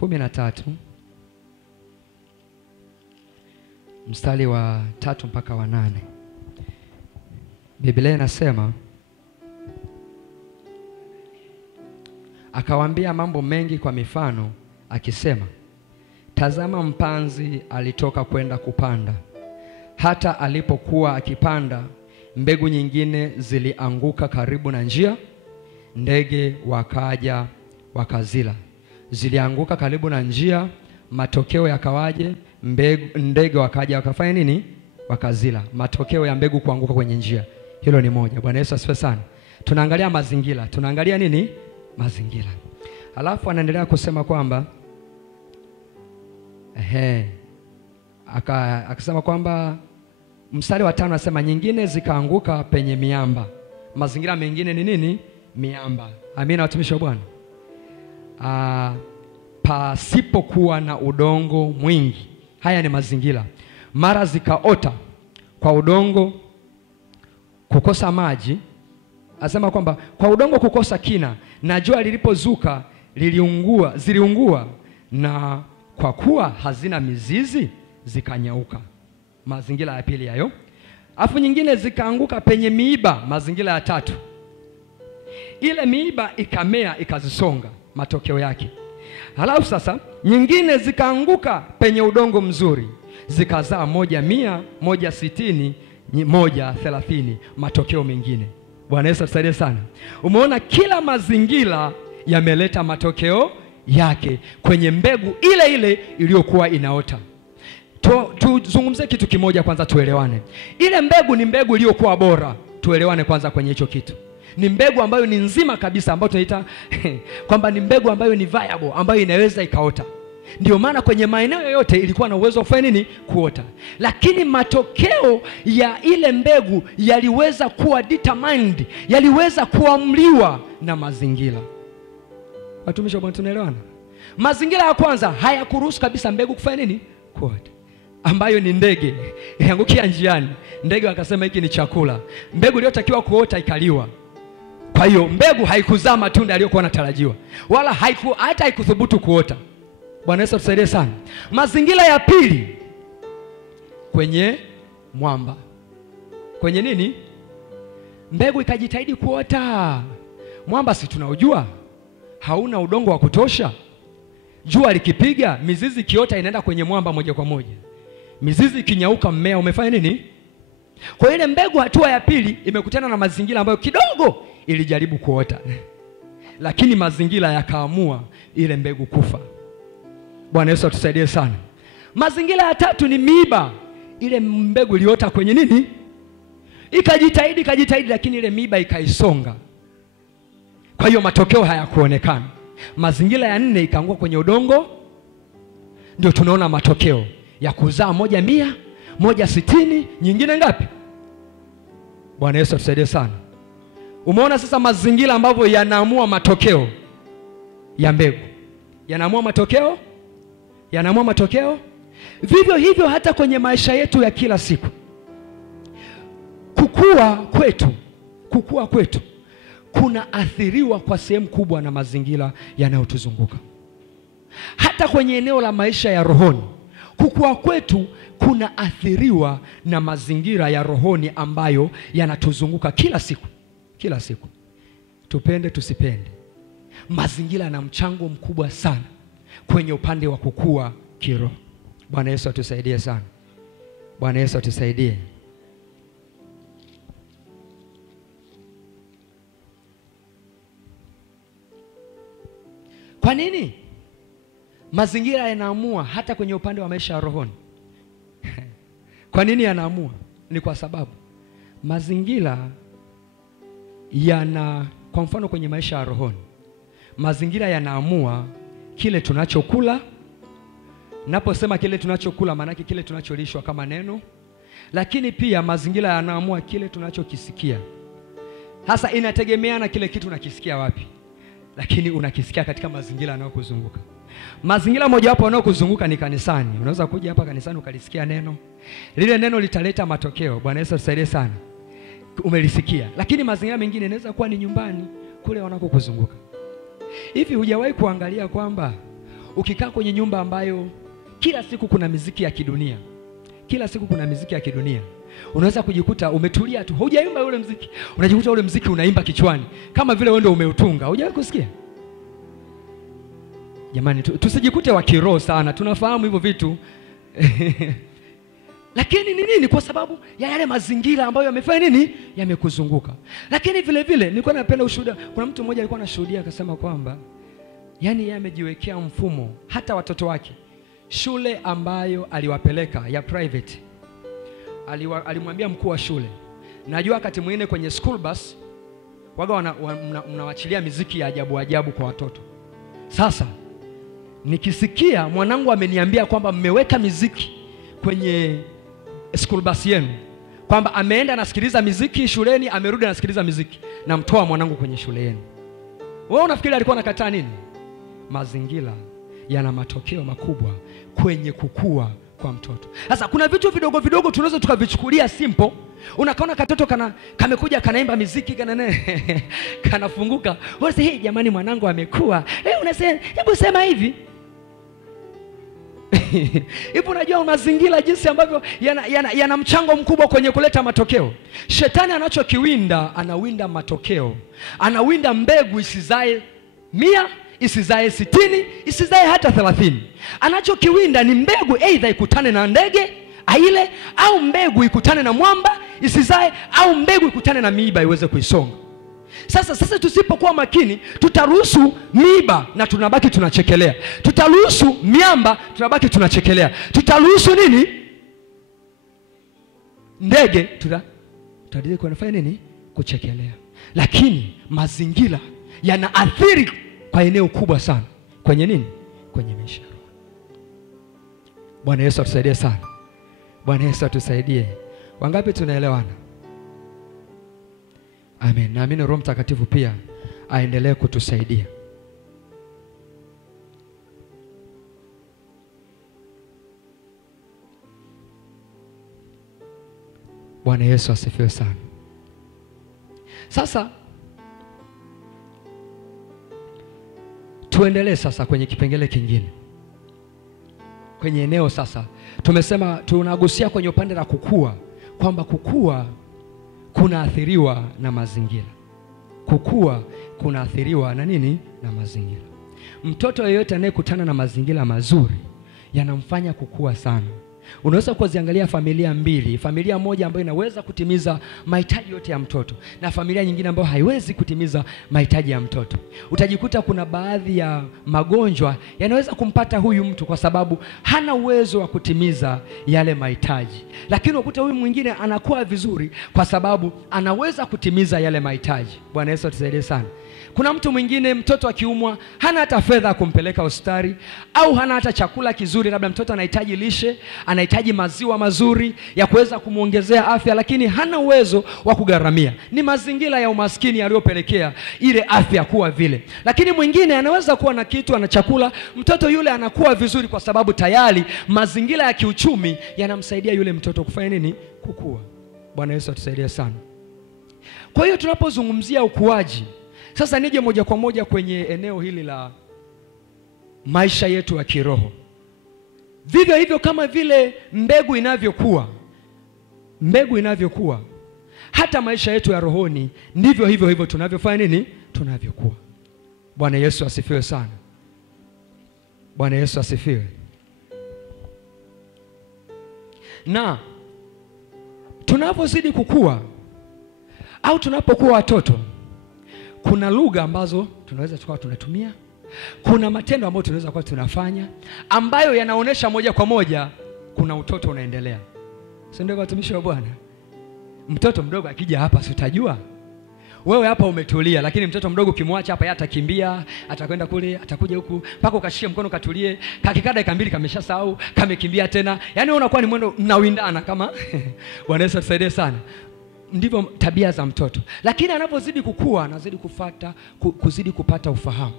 13 mstari wa 3 mpaka wa 8. Biblia inasema, akawaambia mambo mengi kwa mifano akisema, tazama, mpanzi alitoka kwenda kupanda. Hata alipokuwa akipanda, mbegu nyingine zilianguka karibu na njia, ndege wakaja wakazila. Zilianguka karibu na njia, matokeo yakawaje? Ndege wakaja wakafanya nini? Wakazila. Matokeo ya mbegu kuanguka kwenye njia. Hilo ni moja. Bwana Yesu asifiwe sana. Tunaangalia mazingira. Tunaangalia nini? Mazingira. Alafu anaendelea kusema kwamba akasema kwamba mstari wa 5 anasema nyingine zikaanguka penye miamba. Mazingira mengine ni nini? Miamba. Amina watumishi wa Bwana. Pasipokuwa na udongo mwingi. Haya ni mazingira. Mara zikaota kwa udongo kukosa maji. Asema kwamba kwa udongo kukosa kina, na jua lilipozuka ziliungua, na kwa kuwa hazina mizizi zikanyauka. Mazingira ya pili hayo. Afu nyingine zikaanguka penye miiba. Mazingira ya 3. Ile miiba ikamea ikazisonga, matokeo yake. Halafu sasa nyingine zikaanguka penye udongo mzuri, zikazaa 100, 160, 130, matokeo mengine. Bwana Yesu atusaidie sana. Umeona kila mazingira yameleta matokeo yake kwenye mbegu ile ile iliyokuwa inaota. Tuzungumze kitu kimoja kwanza, tuelewane. Ile mbegu ni mbegu iliyokuwa bora. Tuelewane kwanza kwenye hicho kitu. Ni mbegu ambayo ni nzima kabisa, ambayo tunaita kwamba ni mbegu ambayo ni viable, ambayo inaweza ikaota. Ndio maana kwenye maeneo yote ilikuwa na uwezo wa kufanya nini? Kuota. Lakini matokeo ya ile mbegu yaliweza kuwa determined, yaliweza kuamliwa na mazingira. Watumishi wa Bwana, tunaelewana? Mazingira ya kwanza hayakuruhusu kabisa mbegu kufanya nini? Kuota. Ambayo ni ndege. Iliangukia njiani. Ndege wakasema hiki ni chakula. Mbegu iliyotakiwa kuota ikaliwa. Kwa hiyo mbegu haikuzaa matunda yaliyokuwa yanatarajiwa, wala hata haikuthubutu kuota. Bwana Yesu atusaidie sana. Mazingira ya pili, kwenye mwamba. Kwenye nini? Mbegu ikajitahidi kuota. Mwamba si tunaujua hauna udongo wa kutosha. Jua likipiga, mizizi kiota inaenda kwenye mwamba moja kwa moja. Mizizi kinyauka, mmea umefanya nini? Kwa ile mbegu hatua ya pili imekutana na mazingira ambayo kidogo ilijaribu kuota, lakini mazingira yakaamua ile mbegu kufa. Bwana Yesu atusaidie sana. Mazingira ya 3 ni miiba. Ile mbegu iliota kwenye nini? Ikajitahidi, lakini ile miiba ikaisonga. Kwa hiyo matokeo hayakuonekana. Mazingira ya 4 ikaanguka kwenye udongo. Ndio tunaona matokeo ya kuzaa 100, 160, nyingine ngapi? Bwana Yesu atusaidie sana. Umeona sasa mazingira ambavyo yanaamua matokeo ya mbegu. Yanaamua matokeo. Vivyo hivyo hata kwenye maisha yetu ya kila siku. Kukua kwetu kuna athiriwa kwa sehemu kubwa na mazingira yanayotuzunguka. Hata kwenye eneo la maisha ya rohoni, kukua kwetu kuna athiriwa na mazingira ya rohoni ambayo yanatuzunguka kila siku. Tupende tusipende, mazingira yana mchango mkubwa sana kwenye upande wa kukua kiroho. Bwana Yesu atusaidie sana. Bwana Yesu atusaidie. Kwa nini mazingira yanaamua hata kwenye upande wa maisha ya rohoni? Kwa nini yanaamua? Ni kwa sababu mazingira kwa mfano kwenye maisha ya rohoni, mazingira yanaamua kile tunachokula. Naposema kile tunachokula, maana yake kile tunacholishwa kama neno, lakini pia mazingira yanaamua kile tunachokisikia. Sasa inategemeana kile kitu unakisikia wapi, lakini unakisikia katika mazingira yanayokuzunguka. Mazingira mojawapo yanayokuzunguka ni kanisani. Unaweza kuja hapa kanisani ukalisikia neno, lile neno litaleta matokeo. Bwana Yesu atusaidie sana. Umelisikia. Lakini mazingira mengine inaweza kuwa ni nyumbani kule wanakokuzunguka. Hivi hujawahi kuangalia kwamba ukikaa kwenye nyumba ambayo kila siku kuna muziki ya kidunia, kila siku kuna muziki ya kidunia, unaweza kujikuta umetulia tu, hujaimba ule muziki, unajikuta ule muziki unaimba kichwani kama vile wewe ndio umeutunga. Hujawahi kusikia? Jamani, tusijikute wa kiroho sana, tunafahamu hivyo vitu. Lakini ni nini? Kwa sababu ya yale mazingira ambayo yamefanya nini? Yamekuzunguka. Lakini vile vile nilikuwa napenda ushuhuda. Kuna mtu mmoja alikuwa anashuhudia akasema kwamba yani yeye amejiwekea mfumo, hata watoto wake shule ambayo aliwapeleka ya private, alimwambia mkuu wa shule, najua wakati mwingine kwenye school bus waga mnawachilia muziki ya ajabu ajabu kwa watoto. Sasa nikisikia mwanangu ameniambia kwamba mmeweka muziki kwenye school bus yenu, kwamba ameenda anasikiliza muziki shuleni, amerudi anasikiliza muziki, na mtoa mwanangu kwenye shule yenu, wewe unafikiri alikuwa anakataa nini? Mazingira yana matokeo makubwa kwenye kukua kwa mtoto. Sasa kuna vitu vidogo vidogo tunaweza tukavichukulia simple. Unakaona katoto kamekuja kanaimba muziki kanafunguka. Wewe sasa, jamani mwanangu amekua. Unasema hebu sema hivi. Hivi unajua mazingira jinsi ambavyo yana mchango mkubwa kwenye kuleta matokeo. Shetani anachokiwinda, anawinda matokeo. Anawinda mbegu isizae 100, isizae 60, isizae hata 30. Anachokiwinda ni mbegu aidha ikutane na ndege aile, au mbegu ikutane na mwamba isizae, au mbegu ikutane na miiba iweze kuisonga. Sasa tusipokuwa makini, tutaruhusu miiba na tunabaki tunachekelea. Tutaruhusu miamba, tunabaki tunachekelea. Tutaruhusu nini? Ndege, tutadili kunafanya nini? Kuchekelea. Lakini mazingira yanaathiri kwa eneo kubwa sana kwenye nini? Kwenye maisha. Bwana Yesu atusaidie sana. Bwana Yesu atusaidie. Wangapi tunaelewana? Amen. Naamini Roho Mtakatifu pia aendelee kutusaidia. Bwana Yesu asifiwe sana. Sasa tuendelee sasa kwenye kipengele kingine. Kwenye eneo sasa tumesema tunagusia kwenye upande la kukua, kwamba kukua kunaathiriwa na mazingira. Kukua kunaathiriwa na nini? Na mazingira. Mtoto yeyote anayekutana na mazingira mazuri yanamfanya kukua sana. Unaweza kuziangalia familia mbili, familia moja ambayo inaweza kutimiza mahitaji yote ya mtoto na familia nyingine ambayo haiwezi kutimiza mahitaji ya mtoto. Utajikuta kuna baadhi ya magonjwa yanaweza kumpata huyu mtu kwa sababu hana uwezo wa kutimiza yale mahitaji, lakini ukuta huyu mwingine anakuwa vizuri kwa sababu anaweza kutimiza yale mahitaji. Bwana Yesu atusaidie sana. Kuna mtu mwingine mtoto akiumwa hana hata fedha kumpeleka hospitali, au hana hata chakula kizuri, labda mtoto anahitaji lishe, anahitaji maziwa mazuri ya kuweza kumuongezea afya, lakini hana uwezo wa kugharamia. Ni mazingira ya umaskini yaliyopelekea ile afya kuwa vile. Lakini mwingine anaweza kuwa na kitu, ana chakula, mtoto yule anakuwa vizuri kwa sababu tayari mazingira ya kiuchumi yanamsaidia yule mtoto kufanya nini? Kukua. Bwana Yesu atusaidie sana. Kwa hiyo tunapozungumzia ukuaji, sasa nije moja kwa moja kwenye eneo hili la maisha yetu ya kiroho. Vivyo hivyo kama vile mbegu inavyokuwa, hata maisha yetu ya rohoni ndivyo hivyo tunavyofanya nini? Tunavyokuwa. Bwana Yesu asifiwe sana. Bwana Yesu asifiwe. Na tunapozidi kukua au tunapokuwa watoto, kuna lugha ambazo tunaweza tukawa tunatumia, kuna matendo ambayo tunaweza kuwa tunafanya ambayo yanaonesha moja kwa moja kuna utoto unaendelea. Si ndio watumishi wa Bwana? Mtoto mdogo akija hapa si utajua? Wewe hapa umetulia, lakini mtoto mdogo kimwacha hapa, yeye atakimbia, atakwenda kule, atakuja huku, mpaka ukashia mkono katulie, kakikaa dakika 2 kameshasahau, kamekimbia tena. Yaani unakuwa ni mwendo mnawindana kama Bwana Yesu atusaidie sana. Ndivyo tabia za mtoto. Lakini anapozidi kukua, anazidi kuzidi kupata ufahamu.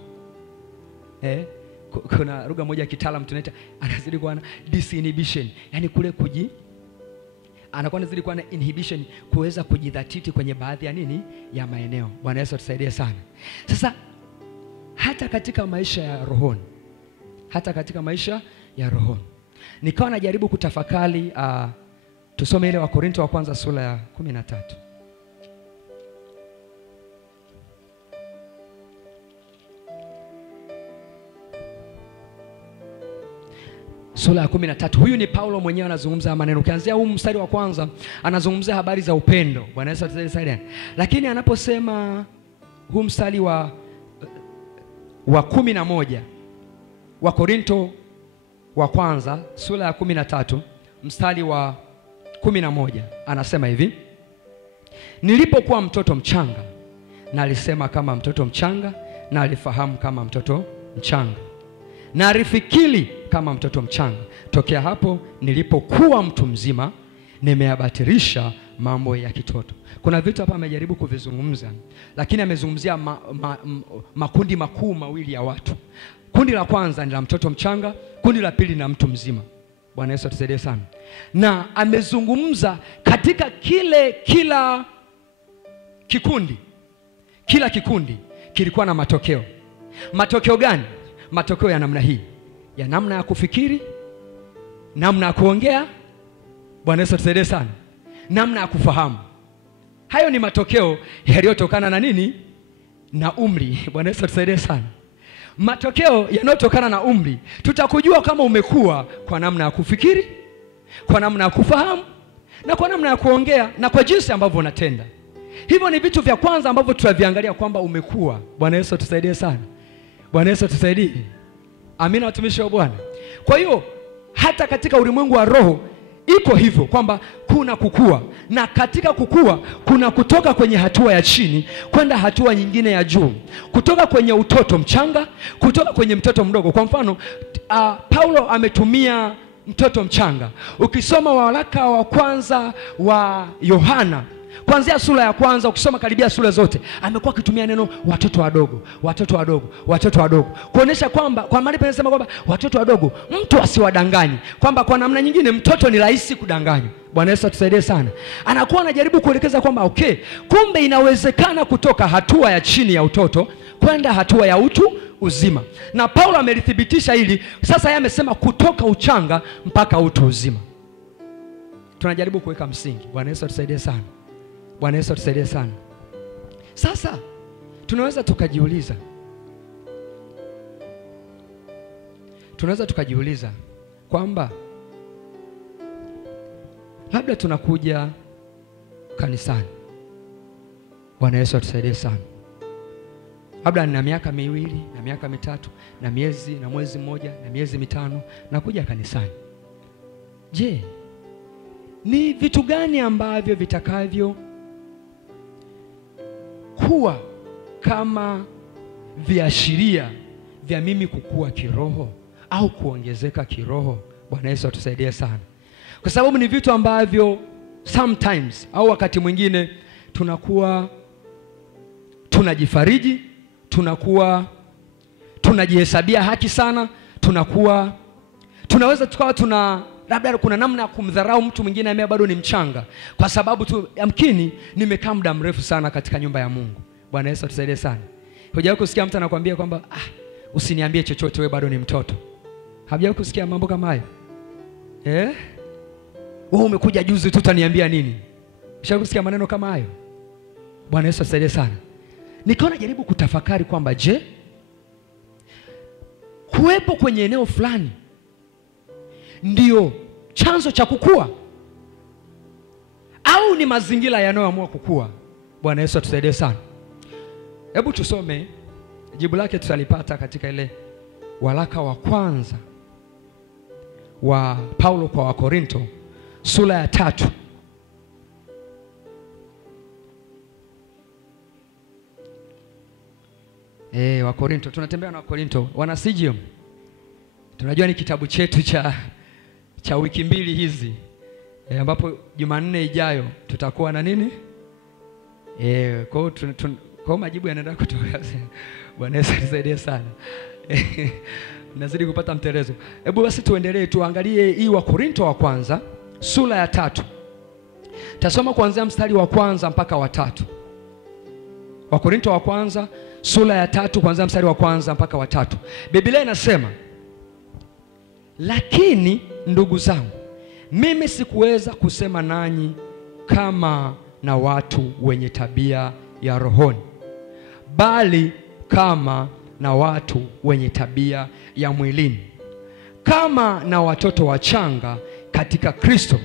Kuna lugha moja kitaalamu tunaita anazidi kuwa na disinhibition. Yaani kule anakuwa anazidi kuwa na inhibition, kuweza kujidhatiti kwenye baadhi ya ya maeneo. Bwana Yesu atusaidie sana. Sasa hata katika maisha ya rohoni, nikawa najaribu kutafakari, tusome ile Wakorintho wa kwanza sura ya 13. Sura ya 13. Huyu ni Paulo mwenyewe anazungumza maneno. Ukianzia huu mstari wa kwanza anazungumzia habari za upendo. Bwana Yesu atusaidie. Lakini anaposema huu mstari wa 11, Wakorintho wa kwanza sura ya 13 mstari wa 11, anasema hivi: nilipokuwa mtoto mchanga na alisema kama mtoto mchanga, na alifahamu kama mtoto mchanga, na alifikiri kama mtoto mchanga. Tokea hapo nilipokuwa mtu mzima, nimeyabatilisha mambo ya kitoto. Kuna vitu hapa amejaribu kuvizungumza, lakini amezungumzia makundi makuu mawili ya watu. Kundi la kwanza ni la mtoto mchanga, kundi la pili ni la mtu mzima. Bwana Yesu atusaidie sana. Na amezungumza katika kila kikundi kilikuwa na matokeo. Matokeo gani? Matokeo ya namna hii, ya namna ya kufikiri, namna ya kuongea. Bwana Yesu atusaidie sana. Namna ya kufahamu. Hayo ni matokeo yaliyotokana na na umri. Bwana Yesu atusaidie sana. Matokeo yanayotokana na umri, tutakujua kama umekuwa kwa namna ya kufikiri, kwa namna ya kufahamu, na kwa namna ya kuongea, na kwa jinsi ambavyo unatenda. Hivyo ni vitu vya kwanza ambavyo tutaviangalia kwamba umekuwa. Bwana Yesu atusaidie sana. Bwana Yesu atusaidie. Amina, watumishi wa Bwana. Kwa hiyo hata katika ulimwengu wa roho iko hivyo kwamba kuna kukua, na katika kukua kuna kutoka kwenye hatua ya chini kwenda hatua nyingine ya juu, kutoka kwenye utoto mchanga kutoka kwenye mtoto mdogo. Kwa mfano Paulo ametumia mtoto mchanga. Ukisoma waraka wa kwanza wa Yohana kuanzia sura ya kwanza, ukisoma karibia sura zote, amekuwa akitumia neno watoto wadogo, kuonesha kwamba kwa maana anasema kwamba watoto wadogo mtu asiwadanganye, kwamba kwa namna nyingine mtoto ni rahisi kudanganywa. Bwana Yesu atusaidie sana. Anakuwa anajaribu kuelekeza kwamba kumbe inawezekana kutoka hatua ya chini ya utoto kwenda hatua ya utu uzima. Na Paulo amelithibitisha hili. Sasa yeye amesema kutoka uchanga mpaka utu uzima. Tunajaribu kuweka msingi. Bwana Yesu atusaidie sana. Bwana Yesu atusaidie sana. Sasa tunaweza tukajiuliza kwamba labda tunakuja kanisani. Bwana Yesu atusaidie sana. Labda nina miaka 2 na miaka 3 na miezi na mwezi mmoja na miezi 5 nakuja kanisani. Je, ni vitu gani ambavyo vitakavyo kuwa kama viashiria vya mimi kukua kiroho au kuongezeka kiroho? Bwana Yesu atusaidie sana. Kwa sababu ni vitu ambavyo sometimes au wakati mwingine tunakuwa tunajifariji, tunakuwa tunajihesabia haki sana, tunaweza tukawa labda kuna namna ya kumdharau mtu mwingine ambaye bado ni mchanga, kwa sababu tu yamkini nimekaa muda mrefu sana katika nyumba ya Mungu. Bwana Yesu atusaidie sana. Hujawahi kusikia mtu anakuambia kwamba usiniambie chochote, wewe bado ni mtoto? Hajawahi kusikia mambo kama hayo? Wewe umekuja juzi tu, utaniambia nini? Ushawahi kusikia maneno kama hayo? Bwana Yesu atusaidie sana. Nikaona jaribu kutafakari kwamba je, kuwepo kwenye eneo fulani ndio chanzo cha kukua, au ni mazingira yanayoamua kukua? Bwana Yesu atusaidie sana. Hebu tusome jibu lake, tutalipata katika ile waraka wa kwanza wa Paulo kwa Wakorintho sura ya 3. Wakorinto, tunatembea na Wakorinto. Wana CGM, tunajua ni kitabu chetu cha wiki mbili hizi, ambapo Jumanne ijayo tutakuwa na nini? Kwa majibu yanaenda kutoka. Bwana Yesu atusaidie sana. Nazidi kupata mtelezo. Hebu basi tuendelee, tuangalie hii Wakorinto wa kwanza sura ya 3. Tasoma kuanzia mstari wa kwanza mpaka wa 3. Wakorinto wa kwanza sura ya 3 kuanzia mstari wa kwanza mpaka wa 3. Biblia inasema, lakini ndugu zangu, mimi sikuweza kusema nanyi kama na watu wenye tabia ya rohoni, bali kama na watu wenye tabia ya mwilini, kama na watoto wachanga katika Kristo.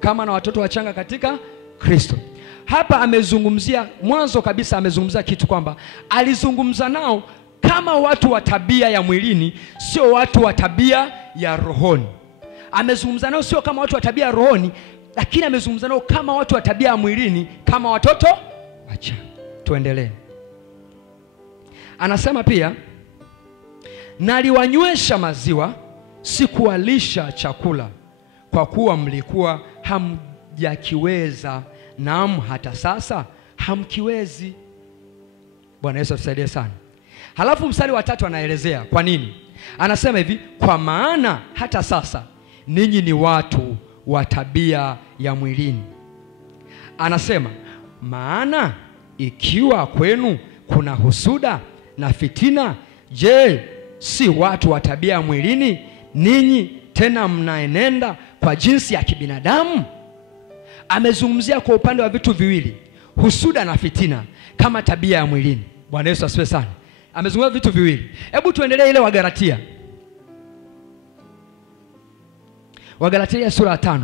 Kama na watoto wachanga katika Kristo. Hapa amezungumzia, mwanzo kabisa amezungumzia kitu kwamba alizungumza nao kama watu wa tabia ya mwilini, sio watu wa tabia ya rohoni. Amezungumza nao sio kama watu wa tabia ya rohoni, lakini amezungumza nao kama watu wa tabia ya mwilini, kama watoto wachanga. Tuendelee. Anasema pia, naliwanywesha maziwa, sikuwalisha chakula, kwa kuwa mlikuwa hamjakiweza, naam hata sasa hamkiwezi. Bwana Yesu atusaidie sana. Halafu mstari wa 3 anaelezea kwa nini. Anasema hivi, kwa maana hata sasa ninyi ni watu wa tabia ya mwilini. Anasema, maana ikiwa kwenu kuna husuda na fitina, je, si watu wa tabia ya mwilini ninyi, tena mnaenenda kwa jinsi ya kibinadamu? Amezungumzia kwa upande wa vitu viwili, husuda na fitina, kama tabia ya mwilini. Bwana Yesu asifiwe sana. Amezungumzia vitu viwili. Hebu tuendelee ile Wagalatia. Wagalatia sura ya 5.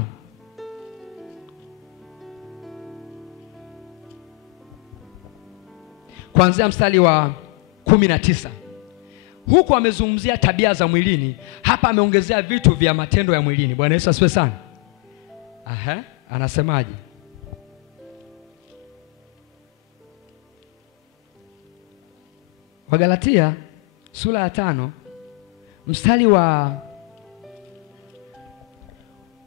Kuanzia mstari wa 19. Huko amezungumzia tabia za mwilini, hapa ameongezea vitu vya matendo ya mwilini. Bwana Yesu asifiwe sana. Anasemaje? Wagalatia sura ya 5 mstari wa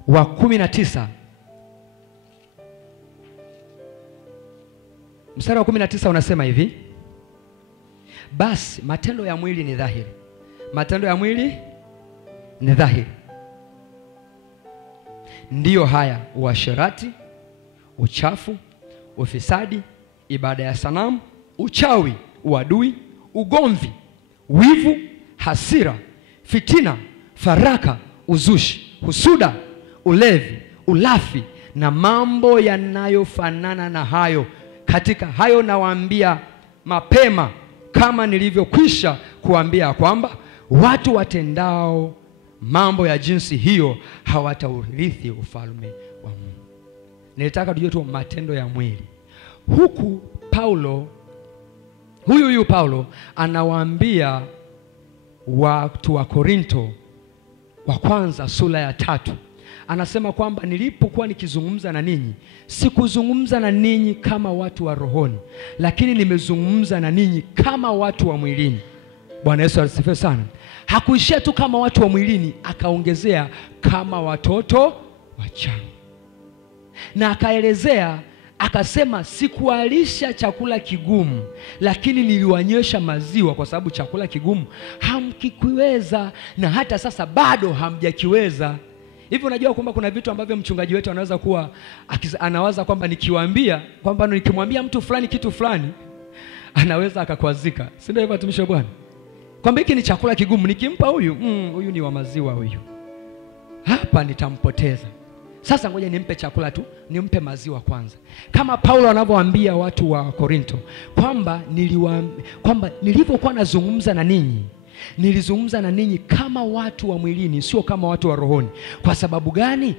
19. Mstari wa 19 unasema hivi, basi matendo ya mwili ni dhahiri. Matendo ya mwili ni dhahiri. Ndiyo haya: uasherati, uchafu, ufisadi, ibada ya sanamu, uchawi, uadui, ugomvi, wivu, hasira, fitina, faraka, uzushi, husuda, ulevi, ulafi na mambo yanayofanana na hayo. Katika hayo nawaambia mapema, kama nilivyokwisha kuambia, kwamba watu watendao mambo ya jinsi hiyo hawataurithi ufalme wa Mungu. Nilitaka tujue tu matendo ya mwili. Huku huyu Paulo anawaambia watu wa Korinto wa kwanza sura ya 3. Anasema kwamba nilipokuwa nikizungumza na ninyi, sikuzungumza na ninyi kama watu wa rohoni, lakini nimezungumza na ninyi kama watu wa mwilini. Bwana Yesu asifiwe sana. Hakuishia tu kama watu wa mwilini, akaongezea kama watoto wachanga. Na akaelezea akasema, sikuwalisha chakula kigumu, lakini niliwanywesha maziwa, kwa sababu chakula kigumu hamkikiweza, na hata sasa bado hamjakiweza. Hivi unajua kwamba kuna vitu ambavyo mchungaji wetu anaweza kuwa anawaza kwamba nikimwambia mtu fulani kitu fulani anaweza akakwazika. Si ndio hivyo watumishi wa Bwana? Kwamba hiki ni chakula kigumu, nikimpa huyu ni wa maziwa, huyu hapa nitampoteza. Sasa ngoja nimpe chakula tu, nimpe maziwa kwanza. Kama Paulo anavyowaambia watu wa Korinto kwamba nilipokuwa nazungumza na ninyi, nilizungumza na ninyi kama watu wa mwilini, sio kama watu wa rohoni. Kwa sababu gani?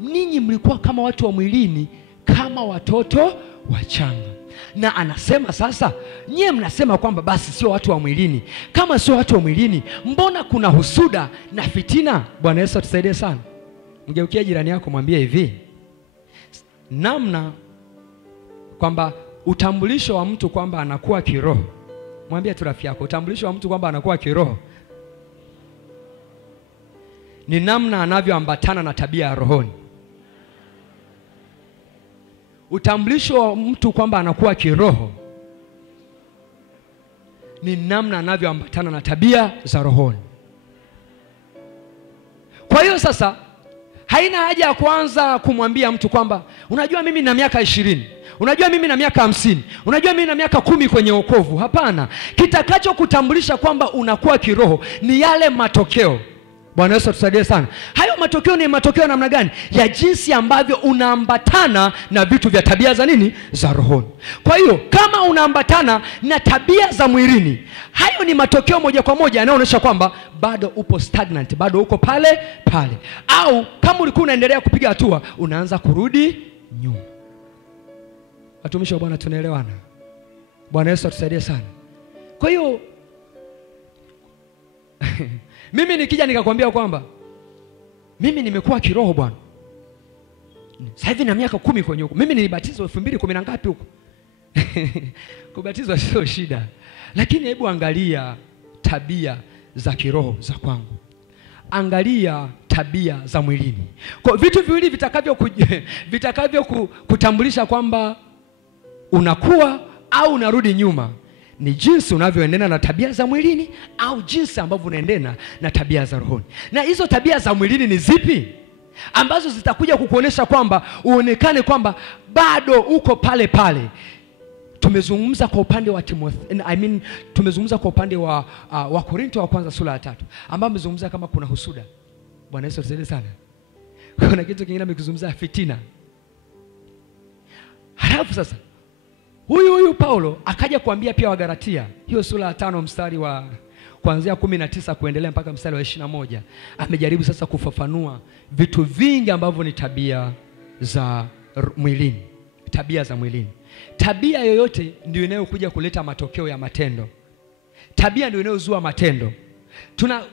Ninyi mlikuwa kama watu wa mwilini, kama watoto wachanga. Na anasema sasa, nyie mnasema kwamba basi sio watu wa mwilini. Kama sio watu wa mwilini, mbona kuna husuda na fitina? Bwana Yesu atusaidie sana. Mgeukie jirani yako, mwambie hivi, namna kwamba utambulisho wa mtu kwamba anakuwa kiroho, Mwambie tu rafiki yako, utambulisho wa mtu kwamba anakuwa kiroho ni namna anavyoambatana na tabia ya rohoni. Utambulisho wa mtu kwamba anakuwa kiroho ni namna anavyoambatana na tabia za rohoni. Kwa hiyo sasa haina haja ya kuanza kumwambia mtu kwamba unajua mimi na miaka 20, unajua mimi na miaka 50, unajua mimi na miaka 10 kwenye wokovu. Hapana. Kitakacho kutambulisha kwamba unakuwa kiroho ni yale matokeo. Bwana Yesu atusaidie sana. Hayo matokeo ni matokeo namna gani? Ya jinsi ambavyo unaambatana na vitu vya tabia za nini? Za rohoni. Kwa hiyo kama unaambatana na tabia za mwilini, hayo ni matokeo moja kwa moja yanayoonyesha kwamba bado upo stagnant, bado uko pale pale. Au kama ulikuwa unaendelea kupiga hatua, unaanza kurudi nyuma. Watumishi wa Bwana, tunaelewana? Bwana Yesu atusaidie sana. Kwa hiyo mimi nikija nikakwambia kwamba mimi nimekuwa kiroho bwana, sasa hivi na miaka 10 kwenye huko, mimi nilibatizwa 2010 na ngapi huko kubatizwa sio shida, lakini hebu angalia tabia za kiroho za kwangu, angalia tabia za mwilini. Kwa vitu viwili vitakavyo kutambulisha kwamba unakuwa au unarudi nyuma ni jinsi unavyoendana na tabia za mwilini au jinsi ambavyo unaendana na tabia za rohoni. Na hizo tabia za mwilini ni zipi ambazo zitakuja kukuonesha kwamba uonekane kwamba bado uko pale pale? Tumezungumza kwa upande wa tumezungumza kwa upande wa Korinto wa kwanza sura ya 3 ambao amezungumza kama kuna husuda. Bwana Yesu asifiwe sana. Kuna kitu kingine amekizungumza fitina. Halafu sasa huyu Paulo akaja kuambia pia Wagalatia, hiyo sura ya 5 mstari wa kuanzia 19 kuendelea mpaka mstari wa 21. Amejaribu sasa kufafanua vitu vingi ambavyo ni tabia za mwilini. Tabia za mwilini. Tabia yoyote ndio inayokuja kuleta matokeo ya matendo. Tabia ndio inayozua matendo.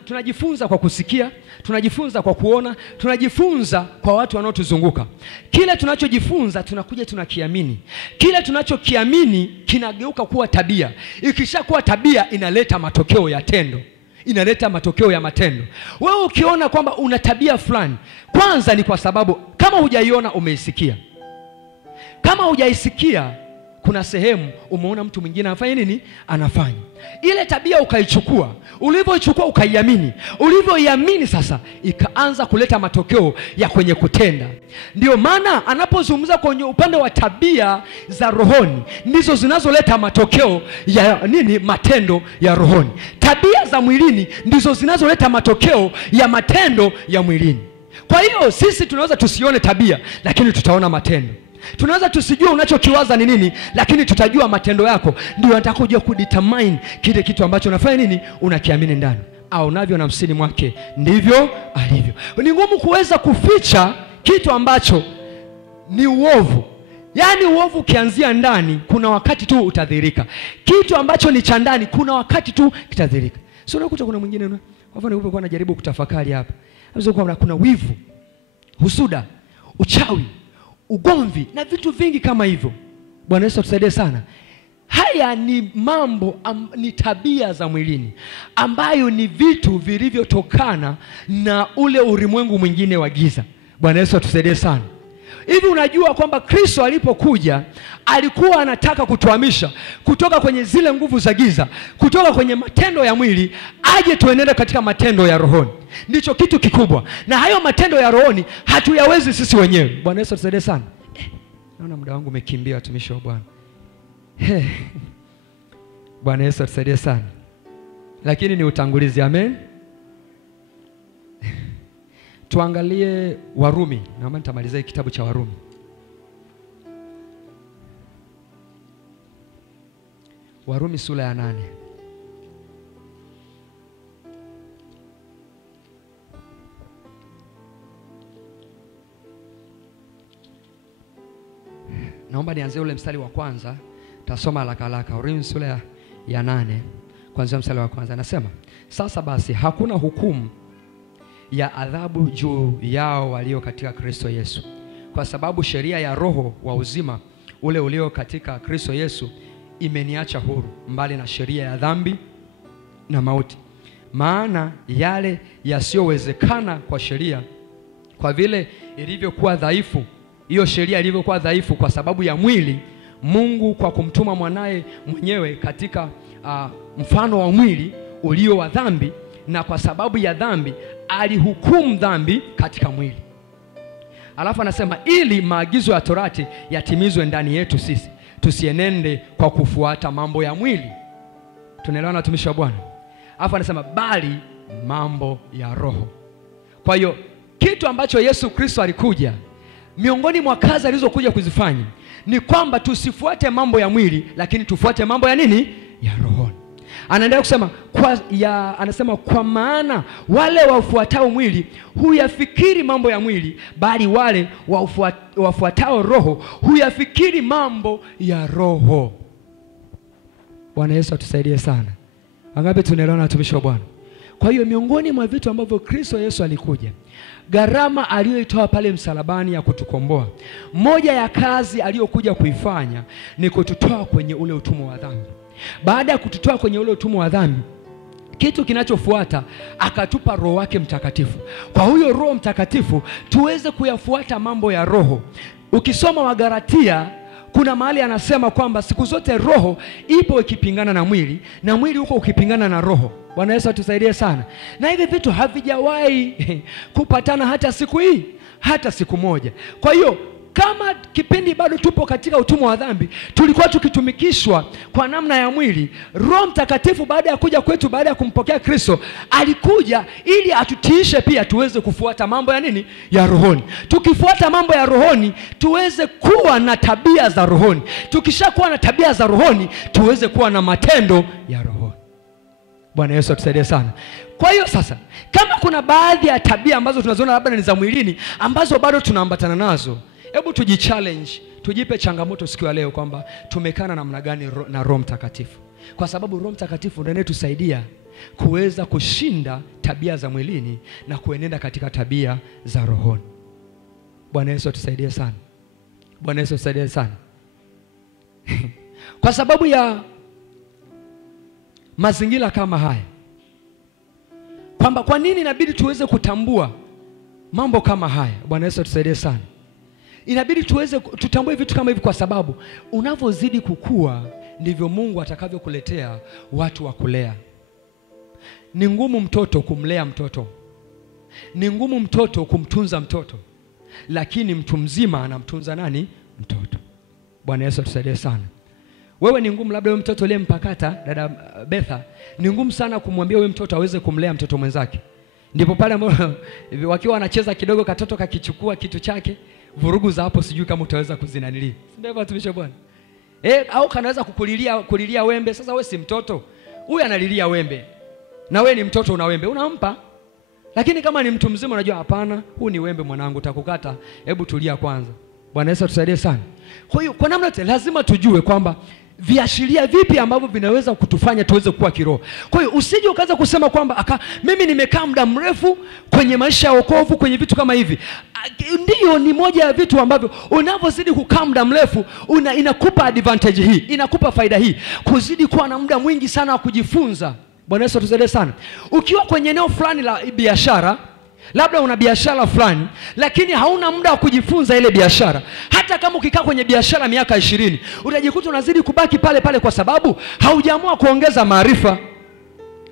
Tunajifunza kwa kusikia, tunajifunza kwa kuona, tunajifunza kwa watu wanaotuzunguka. Kile tunachojifunza tunakuja tunakiamini. Kile tunachokiamini kinageuka kuwa tabia. Ikishakuwa tabia inaleta matokeo ya tendo. Inaleta matokeo ya matendo. Wewe ukiona kwamba una tabia fulani, kwanza ni kwa sababu kama hujaiona umeisikia. Kama hujaisikia, kuna sehemu umeona mtu mwingine anafanya nini? Anafanya. Ile tabia ukaichukua, ulivyoichukua ukaiamini, ulivyoiamini sasa ikaanza kuleta matokeo ya kwenye kutenda. Ndio maana anapozungumza kwenye upande wa tabia za rohoni, ndizo zinazoleta matokeo ya nini? Matendo ya rohoni. Tabia za mwilini ndizo zinazoleta matokeo ya matendo ya mwilini. Kwa hiyo sisi tunaweza tusione tabia, lakini tutaona matendo. Tunaweza tusijue unachokiwaza ni nini, lakini tutajua matendo yako ndio yatakuja kudetermine kile kitu ambacho unafanya nini, unakiamini ndani. Au navyo nafsini mwake ndivyo alivyo. Ni ngumu kuweza kuficha kitu ambacho ni uovu. Yaani uovu ukianzia ndani, kuna wakati tu utadhirika. Kitu ambacho ni cha ndani, kuna wakati tu kitadhirika. Sio unakuta kuna mwingine kwa mfano ulipokuwa unajaribu kutafakari hapa, unaweza kuna wivu, husuda, uchawi, ugomvi na vitu vingi kama hivyo. Bwana Yesu atusaidie sana. Haya ni mambo ni tabia za mwilini ambayo ni vitu vilivyotokana na ule ulimwengu mwingine wa giza. Bwana Yesu atusaidie sana. Hivi unajua kwamba Kristo alipokuja alikuwa anataka kutuhamisha kutoka kwenye zile nguvu za giza, kutoka kwenye matendo ya mwili aje tuenende katika matendo ya rohoni. Ndicho kitu kikubwa. Na hayo matendo ya rohoni hatuyawezi sisi wenyewe. Bwana Yesu atusaidie sana. Naona muda wangu umekimbia, watumishi wa Bwana. Bwana Yesu atusaidie sana. Lakini ni utangulizi, amen. Tuangalie Warumi. Naomba nitamalizia kitabu cha Warumi. Warumi sura ya 8. Naomba nianze ule mstari wa kwanza. Tasoma haraka. Warumi sura ya 8 kuanzia mstari wa kwanza. Anasema, sasa basi hakuna hukumu ya adhabu juu yao walio katika Kristo Yesu, kwa sababu sheria ya roho wa uzima ule ulio katika Kristo Yesu imeniacha huru mbali na sheria ya dhambi na mauti. Maana yale yasiyowezekana kwa sheria, kwa vile ilivyokuwa dhaifu, hiyo sheria ilivyokuwa dhaifu kwa sababu ya mwili, Mungu kwa kumtuma mwanaye mwenyewe katika mfano wa mwili ulio wa dhambi, na kwa sababu ya dhambi alihukumu dhambi katika mwili. Alafu anasema ili maagizo ya Torati yatimizwe ndani yetu sisi, tusienende kwa kufuata mambo ya mwili. Tunaelewana watumishi wa Bwana? Alafu anasema bali mambo ya Roho. Kwa hiyo kitu ambacho Yesu Kristo alikuja, miongoni mwa kazi alizokuja kuzifanya ni kwamba tusifuate mambo ya mwili, lakini tufuate mambo ya nini? Ya roho. Anaendelea kusema anasema kwa maana wale wafuatao mwili huyafikiri mambo ya mwili, bali wale wafuatao roho huyafikiri mambo ya roho. Bwana Yesu atusaidie sana. Wangapi tunaelewana watumishi wa Bwana? Kwa hiyo miongoni mwa vitu ambavyo Kristo Yesu alikuja, gharama aliyoitoa pale msalabani ya kutukomboa, moja ya kazi aliyokuja kuifanya ni kututoa kwenye ule utumwa wa dhambi. Baada ya kututoa kwenye ule utumwa wa dhambi, kitu kinachofuata akatupa Roho wake Mtakatifu. Kwa huyo Roho Mtakatifu tuweze kuyafuata mambo ya roho. Ukisoma Wagalatia, kuna mahali anasema kwamba siku zote roho ipo ikipingana na mwili, na mwili uko ukipingana na roho. Bwana Yesu atusaidie sana. Na hivi vitu havijawahi kupatana hata siku hii, hata siku moja. Kwa hiyo kama kipindi bado tupo katika utumwa wa dhambi, tulikuwa tukitumikishwa kwa namna ya mwili, Roho Mtakatifu baada ya kuja kwetu, baada ya kumpokea Kristo, alikuja ili atutiishe pia tuweze kufuata mambo ya nini? Ya rohoni. Tukifuata mambo ya rohoni, tuweze kuwa na tabia za rohoni. Tukishakuwa na tabia za rohoni, tuweze kuwa na matendo ya rohoni. Bwana Yesu atusaidie sana. Kwa hiyo sasa, kama kuna baadhi ya tabia ambazo tunaziona labda ni za mwilini ambazo bado tunaambatana nazo, hebu tujichallenge, tujipe changamoto siku ya leo kwamba tumekana namna gani na Roho Mtakatifu. Kwa sababu Roho Mtakatifu ndiye anayetusaidia kuweza kushinda tabia za mwilini na kuenenda katika tabia za rohoni. Bwana Yesu atusaidie sana. Bwana Yesu atusaidie sana. Kwa sababu ya mazingira kama haya, kwamba kwa nini inabidi tuweze kutambua mambo kama haya. Bwana Yesu atusaidie sana. Inabidi tutambue vitu kama hivi, kwa sababu unavyozidi kukua ndivyo Mungu atakavyokuletea watu wa kulea. Ni ngumu mtoto kumlea mtoto, ni ngumu mtoto kumtunza mtoto, lakini mtu mzima anamtunza nani? Mtoto. Bwana Yesu atusaidie sana. Wewe ni ngumu, labda wewe mtoto leo mpakata, dada Betha, ni ngumu sana kumwambia wewe mtoto aweze kumlea mtoto mwenzake. Ndipo pale ambapo wakiwa wanacheza kidogo, katoto kakichukua kitu chake, vurugu za hapo sijui kama utaweza kuzinanilia. Si ndio watumishi Bwana? Au kanaweza kulilia wembe. Sasa wewe si mtoto, huyu analilia wembe na wewe ni mtoto, una wembe unampa. Lakini kama ni mtu mzima unajua hapana, huu ni wembe mwanangu, takukata, hebu tulia kwanza. Bwana Yesu atusaidie sana. Kwa hiyo kwa namna yote lazima tujue kwamba viashiria vipi ambavyo vinaweza kutufanya tuweze kuwa kiroho. Kwa hiyo usije ukaanza kusema kwamba mimi nimekaa muda mrefu kwenye maisha ya wokovu, kwenye vitu kama hivi. Ndiyo, ni moja ya vitu ambavyo unavyozidi kukaa muda mrefu inakupa advantage hii, inakupa faida hii, kuzidi kuwa na muda mwingi sana wa kujifunza. Bwana Yesu atusaidie sana. Ukiwa kwenye eneo fulani la biashara, labda una biashara fulani lakini hauna muda wa kujifunza ile biashara, hata kama ukikaa kwenye biashara miaka 20, utajikuta unazidi kubaki pale pale kwa sababu haujaamua kuongeza maarifa.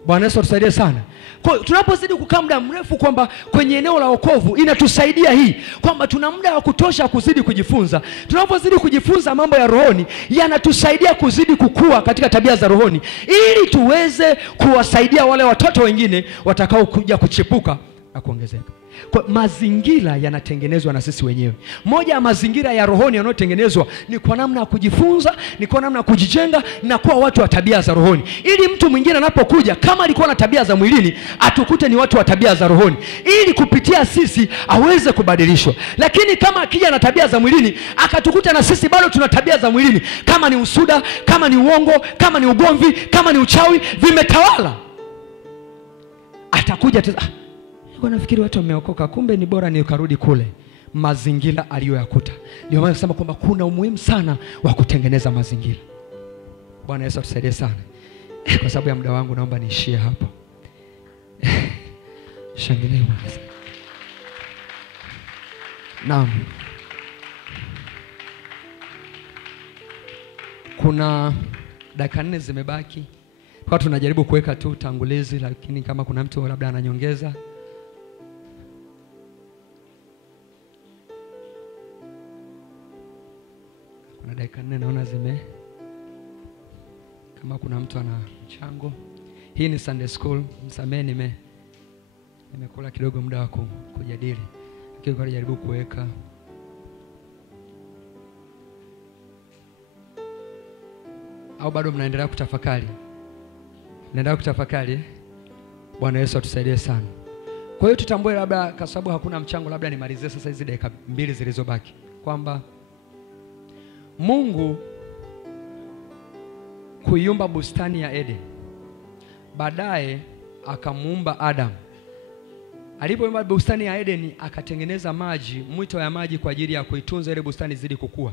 Bwana Yesu atusaidie sana. Kwa hiyo tunapozidi kukaa muda mrefu kwamba kwenye eneo la wokovu, inatusaidia hii kwamba tuna muda wa kutosha kuzidi kujifunza. Tunapozidi kujifunza mambo ya rohoni, yanatusaidia kuzidi kukua katika tabia za rohoni, ili tuweze kuwasaidia wale watoto wengine watakao kuja kuchipuka na kuongezeka. Kwa mazingira yanatengenezwa na sisi wenyewe. Moja ya mazingira ya rohoni yanayotengenezwa ni kwa namna ya kujifunza, ni kwa namna ya kujijenga na kuwa watu wa tabia za rohoni, ili mtu mwingine anapokuja, kama alikuwa na tabia za mwilini, atukute ni watu wa tabia za rohoni, ili kupitia sisi aweze kubadilishwa. Lakini kama akija na tabia za mwilini, akatukuta na sisi bado tuna tabia za mwilini, kama ni usuda, kama ni uongo, kama ni ugomvi, kama ni uchawi, vimetawala, atakuja kwa nafikiri watu wameokoka, kumbe ni bora ni ukarudi kule mazingira aliyoyakuta. Ndio maana nasema kwamba kuna umuhimu sana wa kutengeneza mazingira. Bwana Yesu atusaidie sana. Kwa sababu ya muda wangu naomba niishie hapo. Shangilia Bwana. Naam. Kuna dakika 4 zimebaki. Kwa tunajaribu kuweka tu tangulizi, lakini kama kuna mtu labda ananyongeza. Kuna dakika 4 naona kama kuna mtu ana mchango. Hii ni Sunday School. Msameni nimekula kidogo muda wa kujadili. Lakini kwa jaribu kuweka. Au bado mnaendelea kutafakari? Naendelea kutafakari. Bwana Yesu atusaidie sana. Kwa hiyo tutambue, labda kwa sababu hakuna mchango, labda nimalizie sasa hizi dakika 2 zilizobaki, kwamba Mungu kuiumba bustani ya Eden, baadaye akamuumba Adam. Alipoumba bustani ya Eden akatengeneza maji, mwito ya maji kwa ajili ya kuitunza ile bustani zidi kukua.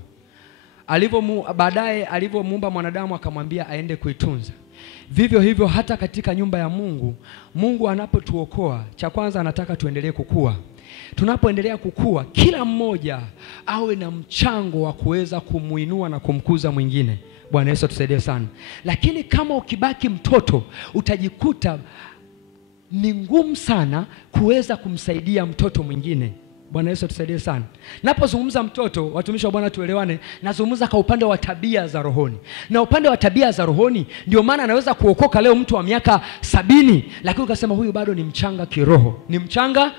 Baadaye alipomuumba mwanadamu akamwambia aende kuitunza. Vivyo hivyo hata katika nyumba ya Mungu, Mungu anapotuokoa, cha kwanza anataka tuendelee kukua. Tunapoendelea kukua, kila mmoja awe na mchango wa kuweza kumuinua na kumkuza mwingine. Bwana Yesu atusaidie sana. Lakini kama ukibaki mtoto, utajikuta ni ngumu sana kuweza kumsaidia mtoto mwingine. Bwana Yesu atusaidie sana. Napozungumza mtoto, watumishi wa Bwana tuelewane, nazungumza kwa upande wa tabia za rohoni. Na upande wa tabia za rohoni ndio maana anaweza kuokoka leo mtu wa miaka 70, lakini ukasema huyu bado ni mchanga kiroho. Ni mchanga.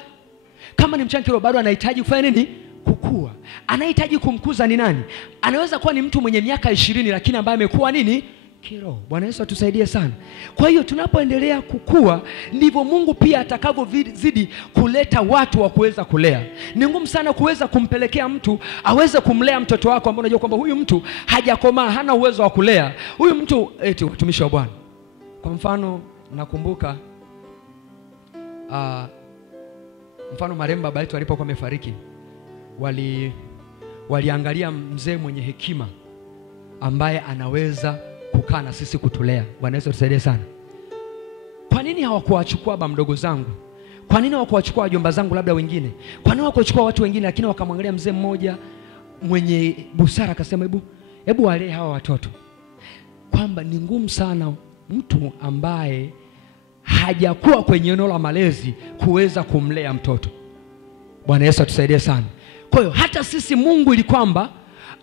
Kama ni mchanga kiroho, bado anahitaji kufanya nini? Kukua. Anahitaji kumkuza ni nani? Anaweza kuwa ni mtu mwenye miaka 20 lakini ambaye amekuwa nini? Kiroho. Bwana Yesu atusaidie sana. Kwa hiyo tunapoendelea kukua, ndivyo Mungu pia atakavyozidi kuleta watu wa kuweza kulea. Ni ngumu sana kuweza kumpelekea mtu aweze kumlea mtoto wako ambaye unajua kwamba huyu mtu hajakomaa, hana uwezo wa kulea. Huyu mtu watumishi wa Bwana. Kwa mfano nakumbuka mfano marehemu baba yetu alipokuwa amefariki, waliangalia mzee mwenye hekima ambaye anaweza kukaa na sisi kutulea. Bwana Yesu atusaidie sana. Kwa nini hawakuwachukua baba mdogo zangu? Kwa nini hawakuwachukua wajomba zangu labda wengine? Kwa nini hawakuwachukua watu wengine, lakini wakamwangalia mzee mmoja mwenye busara akasema hebu walee hawa watoto? Kwamba ni ngumu sana mtu ambaye hajakuwa kwenye eneo la malezi kuweza kumlea mtoto. Bwana Yesu atusaidie sana. Kwa hiyo hata sisi Mungu ili kwamba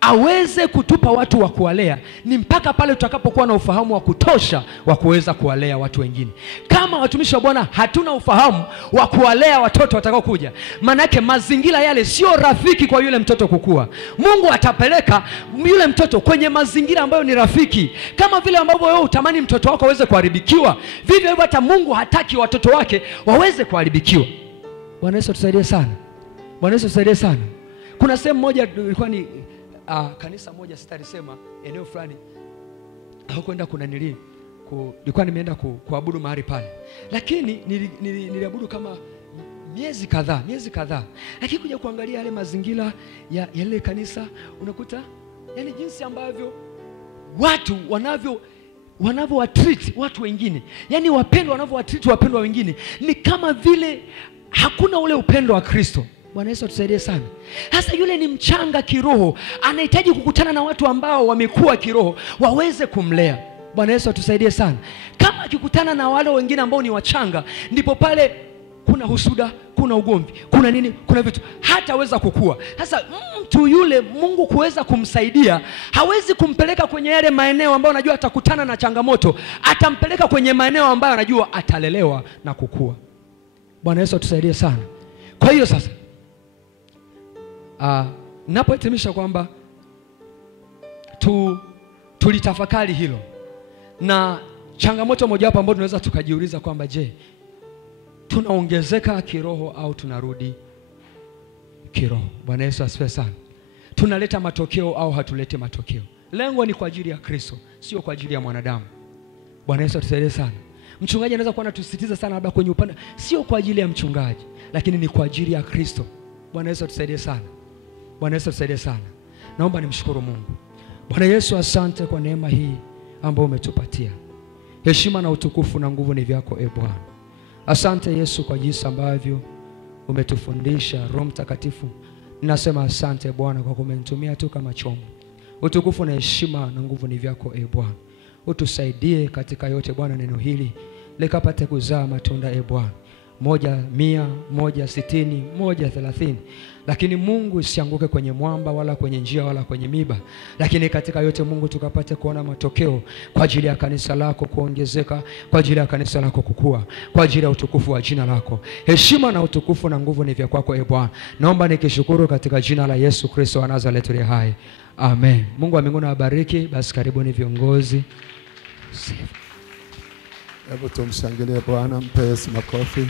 aweze kutupa watu wa kuwalea, ni mpaka pale tutakapokuwa na ufahamu wa kutosha wa kuweza kuwalea watu wengine. Kama watumishi wa Bwana hatuna ufahamu wa kuwalea watoto watakao kuja, maana yake mazingira yale sio rafiki kwa yule mtoto kukua. Mungu atapeleka yule mtoto kwenye mazingira ambayo ni rafiki. Kama vile ambavyo wewe utamani mtoto wako aweze kuharibikiwa, vivyo hivyo hata Mungu hataki watoto wake waweze kuharibikiwa. Bwana Yesu tusaidie sana. Bwana Yesu tusaidie sana. Kuna sehemu moja ilikuwa ni kanisa moja, sitalisema eneo fulani, hakwenda kuna nilikuwa nimeenda kuabudu mahali pale, lakini niliabudu kama miezi kadhaa, lakini kuja kuangalia yale mazingira ya ile kanisa, unakuta yani jinsi ambavyo watu wanavyo-treat watu wengine, yani wapendwa wanavyo-treat wapendwa wengine, ni kama vile hakuna ule upendo wa Kristo. Bwana Yesu atusaidie sana. Sasa yule ni mchanga kiroho, anahitaji kukutana na watu ambao wamekuwa kiroho waweze kumlea. Bwana Yesu atusaidie sana. Kama akikutana na wale wengine ambao ni wachanga, ndipo pale kuna husuda, kuna ugomvi, kuna nini, kuna vitu, hataweza kukua. Sasa mtu yule Mungu kuweza kumsaidia, hawezi kumpeleka kwenye yale maeneo ambayo anajua atakutana na changamoto, atampeleka kwenye maeneo ambayo anajua atalelewa na kukua. Bwana Yesu atusaidie sana. Kwa hiyo sasa napohitimisha kwamba tulitafakari hilo, na changamoto moja hapo ambayo tunaweza tukajiuliza kwamba je, tunaongezeka kiroho au tunarudi kiroho? Bwana Yesu asifiwe sana. Tunaleta matokeo au hatulete matokeo? Lengo ni kwa ajili ya Kristo, sio kwa ajili ya mwanadamu. Bwana Yesu atusaidie sana. Mchungaji anaweza kuwa anatusisitiza sana labda kwenye upande, sio kwa ajili ya mchungaji, lakini ni kwa ajili ya Kristo. Bwana Yesu atusaidie sana. Bwana Yesu atusaidie sana. Naomba nimshukuru Mungu. Bwana Yesu, asante kwa neema hii ambao umetupatia. Heshima na utukufu na nguvu ni vyako Bwana. Asante Yesu kwa jinsi ambavyo umetufundisha. Roho Mtakatifu, ninasema asante Bwana kwa kumenitumia tu kama chombo. Utukufu na heshima na nguvu ni vyako Bwana. Utusaidie katika yote Bwana, neno hili likapate kuzaa matunda Bwana. 100, 160, 130. Lakini Mungu isianguke kwenye mwamba wala kwenye njia wala kwenye miba. Lakini katika yote Mungu tukapate kuona matokeo kwa ajili ya kanisa lako kuongezeka, kwa ajili ya kanisa lako kukua, kwa ajili ya utukufu wa jina lako. Heshima na utukufu na nguvu ni vya kwako Bwana. Naomba nikishukuru katika jina la Yesu Kristo wa Nazareti aliye hai. Amen. Mungu wa mbinguni awabariki. Basi karibuni viongozi. Hebu tumshangilie Bwana, mpe Yesu makofi.